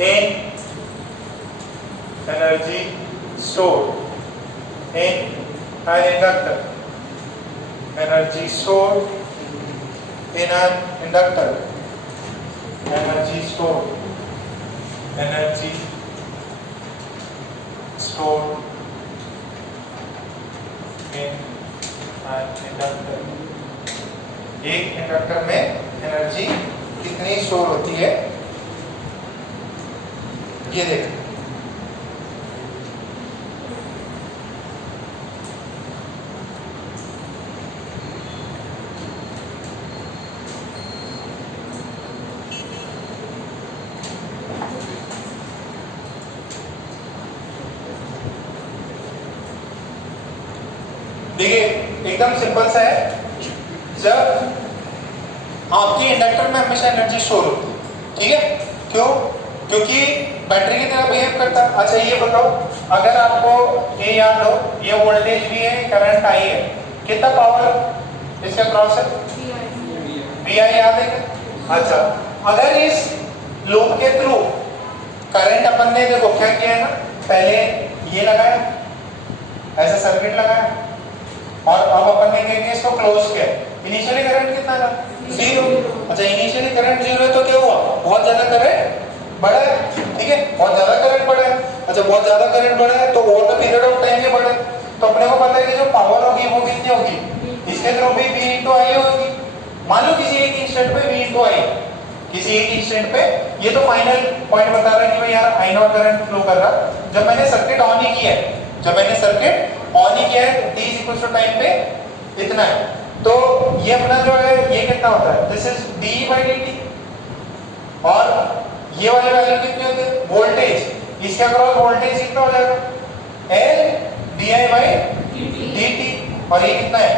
in energy store in an inductor, energy stored in an inductor, energy stored in an inductor। एक इंडक्टर में एनर्जी कितनी स्टोर होती है ये देख। देखिए एकदम सिंपल सा है, जब आपके इंडक्टर में हमेशा एनर्जी स्टोर होती है, ठीक है? क्यों? क्योंकि बैटरी की तरह बिहेव करता है। अच्छा ये बताओ, अगर आपको ये याद हो, ये वोल्टेज भी है, करंट आई है, कितना पावर इसके क्रॉस है? VI याद है क्या? अच्छा अगर इस लूप के थ्रू करंट अपन ने देखो क्या किया है ना, पहले ये लगाया, ऐसा सर्किट लगाया, और अब अपन ने क्या किया, इसको क्लोज किया। इनिशियली करंट कितना था? 0। अच्छा इनिशियली करंट 0 है तो क्या हुआ? बहुत ज्यादा करंट बढ़ा है, ठीक है? बहुत ज्यादा करंट बढ़ा है। अच्छा बहुत ज्यादा करंट बढ़ा है तो over the period of time ये बढ़ा है, तो अपने को पता है कि जो पावर होगी वो कितनी होगी? इसके थ्रू भी V × I होगी। मान लो किसी एक इंस्टेंट पे V × I, किसी एक इंस्टेंट पे, ये तो फाइनल पॉइंट बता रहा है कि भाई यार I0 करंट फ्लो कर रहा। जब मैंने सर्किट ऑन ही किया है, जब मैंने सर्किट ऑन ही किया है, t = टाइम पे इतना है, तो ये अपना जो है ये कितना होता है? This is dE/dt। और ये वाले वैल्यू कितनी होती है? वोल्टेज, इसके अक्रॉस वोल्टेज कितना हो जाएगा? L dI/dt। और ये कितना है?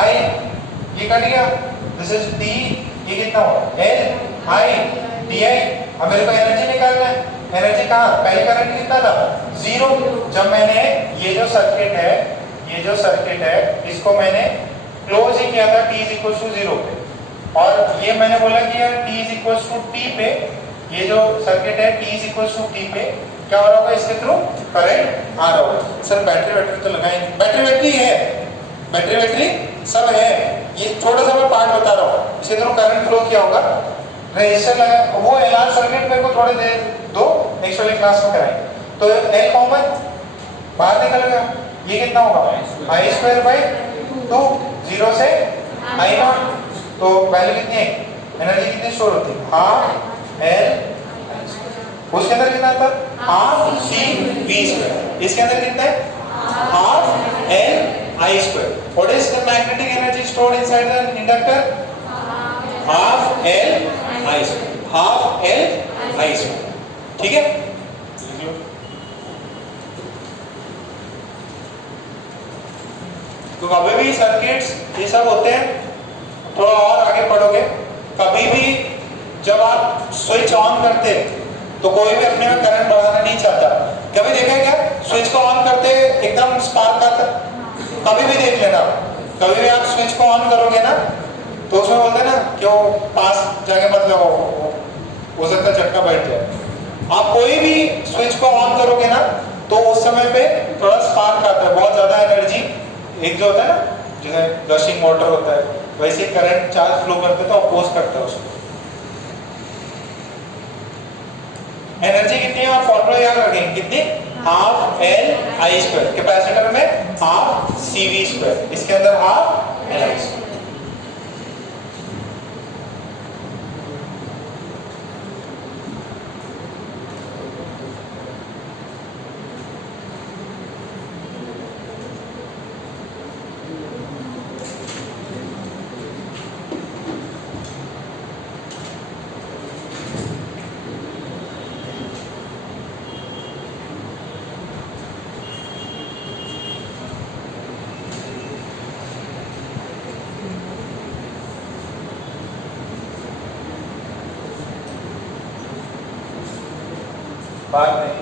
I, ये कट गया, दिस इज d, ये कितना हो? L I dI। अब मेरे को एनर्जी निकालना है, एनर्जी कहाँ? पहले करंट कितना था? 0। जब मैंने ये जो सर्किट है इसको मैंने क्लोज ही किया था t = 0 पे, और ये मैंने बोला कि यार t = t पे ये जो सर्किट है T is equal to T पे क्या हो रहा होगा, इसके थ्रू करंट आ रहा होगा। सर बैटरी तो लगाई नहीं, बैटरी है, बैटरी सब है, ये छोटा सा मैं पार्ट बता रहा हूँ, इसके थ्रू करंट फ्लो किया होगा, रेजिस्टर लगा, वो LR सर्किट मेरे को थोड़ी देर दो, नेक्स्ट वाली क्लास में कराएंगे। तो L कॉमन बाहर निकल गया, ये कितना होगा I स्क्वायर बाई 2, 0 से I नॉट, तो वैल्यू कितनी है, एनर्जी कितनी स्टोर होती है, हाफ L, उसके अंदर कितना था, हाफ C V स्क्वायर, इसके अंदर कितना है, half L I square. What is the magnetic energy stored inside the inductor? Half L I square. Half L I square. ठीक है? तो कभी भी सर्किट्स ये सब होते हैं, थोड़ा और आगे पढ़ोगे, कभी भी जब आप स्विच ऑन करते तो कोई भी अपने में करंट बढ़ाना नहीं चाहता। कभी देखा क्या, स्विच को ऑन करते एकदम स्पार्क आता, कभी भी देख लेना, कभी भी आप स्विच को ऑन करोगे ना तो उसमें बोलते हैं ना कि वो पास जाके मत लगाओ, हो सकता है झटका बैठ जाए। आप कोई भी स्विच को ऑन करोगे ना तो उस समय पे थोड़ा स्पार्क आता है, बहुत ज्यादा एनर्जी, एक जो होता है ना जैसे गशिंग मोटर होता है वैसे करंट चार्ज फ्लो करते तो अपोज करता है उसको। एनर्जी कितनी है आप फॉर्मूला याद रखेंगे, कितनी, half L I square, capacitor में हाफ CV स्क्वायर, इसके अंदर हाफ L I स्क्वायर। बात नहीं,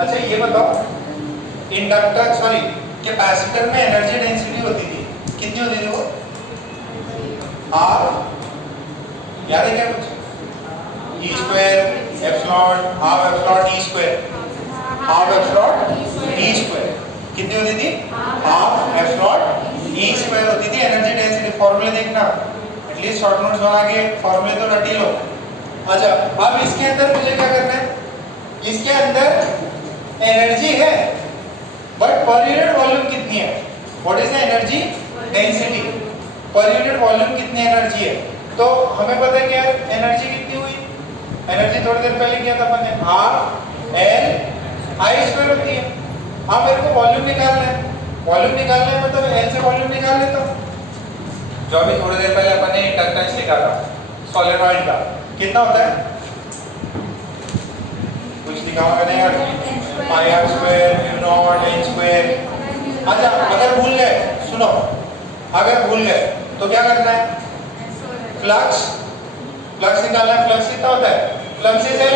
अच्छा ये बताओ, इंडक्टर सॉरी कैपेसिटर में एनर्जी डेंसिटी होती थी, कितनी होती थी वो, R याद है क्या कुछ, E square epsilon, half epsilon E square, half epsilon E square कितनी होती थी, हाफ एप्सिलॉन E स्क्वायर होती थी एनर्जी डेंसिटी। फॉर्मूले देखना, एटलीस्ट शॉर्ट नोट्स बना के फॉर्मूले तो रट ही लो। अच्छा अब इसके अंदर मुझे क्या करना है, इसके अंदर एनर्जी है बट पर यूनिट वॉल्यूम कितनी है, what is the energy density, per unit volume कितनी एनर्जी है। तो हमें पता है कि यार एनर्जी कितनी हुई, एनर्जी थोड़ी देर पहले किया था अपन ने, हाफ L I स्क्वायर होती है। अब मेरे को वॉल्यूम निकालना है, वॉल्यूम निकालना है मतलब L से वॉल्यूम निकाल लेता हूं, जो अभी थोड़ी देर पहले अपन ने इंडक्टेंस लिखा था सॉलिनॉइड का, कितना होता है कुछ लिखा होगा नहीं यार, pi are square mu naught n square. अच्छा अगर भूल गए, सुनो अगर भूल गए तो क्या करना है, फ्लक्स, फ्लक्स निकालना है, फ्लक्स कितना होता है, फ्लक्स इज L,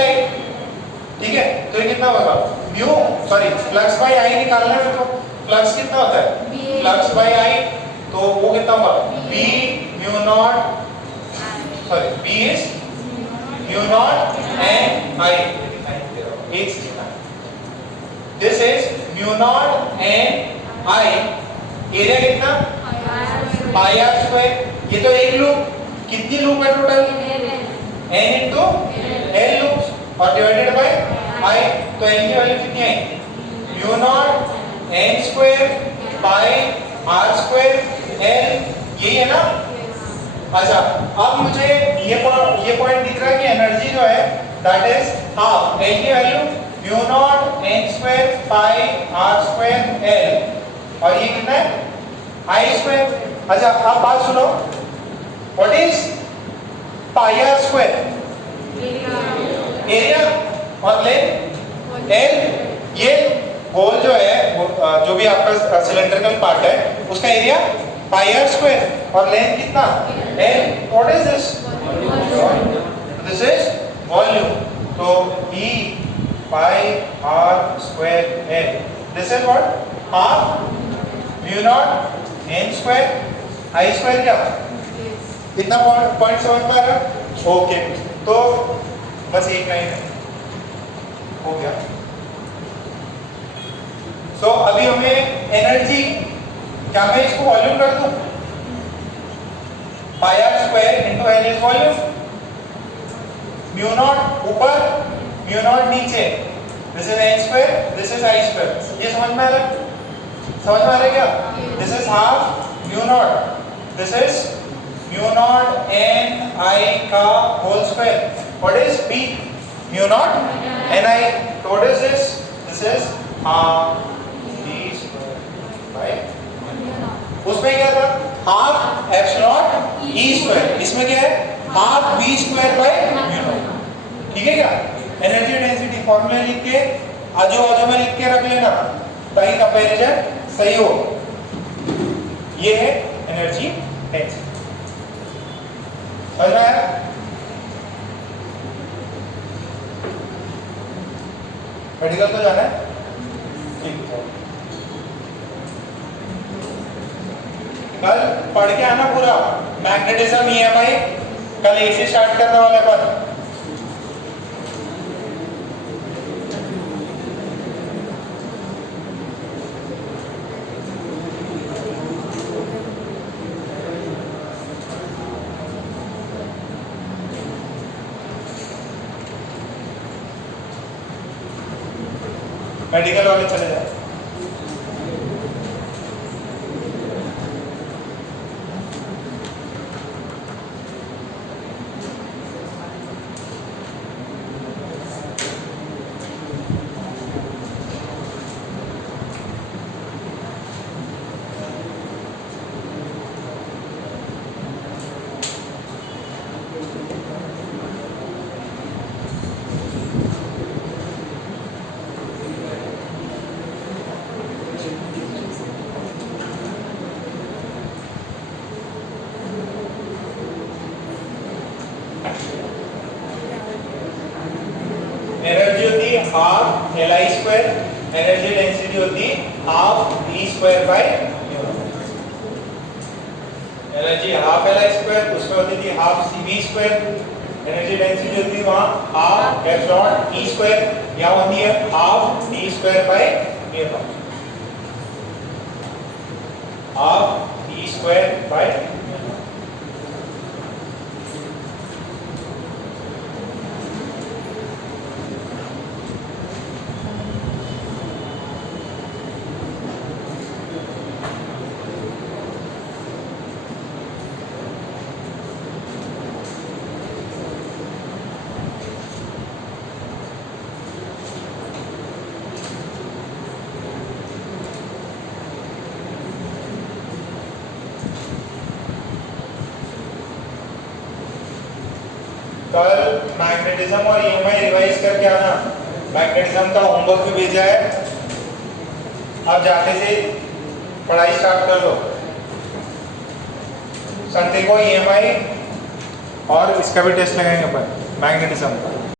ठीक है, तो ये कितना होगा mu sorry flux by I निकालना है, तो फ्लक्स कितना होता है, फ्लक्स बाय I, तो वो कितना होगा P mu naught sorry P is mu naught n I, this is mu naught n I, area कितना पाई आर स्क्वायर, ये तो एक लूप, कितनी लूप है total n into l loops और डिवाइडेड बाय I, तो n की वैल्यू कितनी आई, mu naught n square pi are square l, यही है ना। अच्छा अब मुझे ये पॉइंट दिख रहा है कि एनर्जी जो है दैट इज हाफ, l की value mu naught N square pi are square L, और ये कितना है आई स्क्वायर। अच्छा अब बात सुनो, what is pi are square? Area, और लेंथ एल। ये गोल जो है जो भी आपका सिलेंड्रिकल पार्ट है उसका एरिया पाई आर स्क्वायर, और लेंथ कितना L. What is this? This is volume. तो E pi are square L, this is what half mu naught N square I square. क्या इतना पॉइंट समझ में आ रहा? ओके, तो बस एक लाइन है, हो गया। सो अभी हमें एनर्जी, क्या मैं इसको वॉल्यूम कर दूं? Pi are square into L is volume. Mu naught ऊपर, म्यू नॉट नीचे, this is n square, this is I square. ये समझ में आ रहा है? समझ में आ रहा है क्या? This is half mu naught, this is mu naught N I का whole square. What is B? Mu naught N I. तो what is this? This is half B square by, उसमें क्या था हाफ एप्सिलॉन ई स्क्वायर, इसमें क्या है half B square by mu naught. ठीक है क्या? एनर्जी डेंसिटी फॉर्मूला लिख के आजू बाजू में लिख के रख लेना ताकि कंपैरिजन सही हो। ये है एनर्जी डेंसिटी। समझ में आया? मेडिकल तो जाना है? ठीक है, कल पढ़ के आना पूरा मैग्नेटिज्म ईएमआई। कल ए से स्टार्ट करने वाले अपन। मेडिकल वाले चले जाए। एनर्जी होती half L I square, energy density होती half E square by mu naught. Energy half L I square, उसमें होती थी half C B square. Energy density होती है वहां हाफ एप्सिलॉन ई स्क्वायर, यहाँ होती है half D square by mu not. Half D square by mu not. कल मैग्नेटिज्म और ईएमआई रिवाइज करके आना। मैग्नेटिज्म का होमवर्क भी भेजा है, अब जाते से पढ़ाई स्टार्ट कर दो। संडे को ईएमआई और इसका भी टेस्ट लगाएंगे अपन मैग्नेटिज्म का।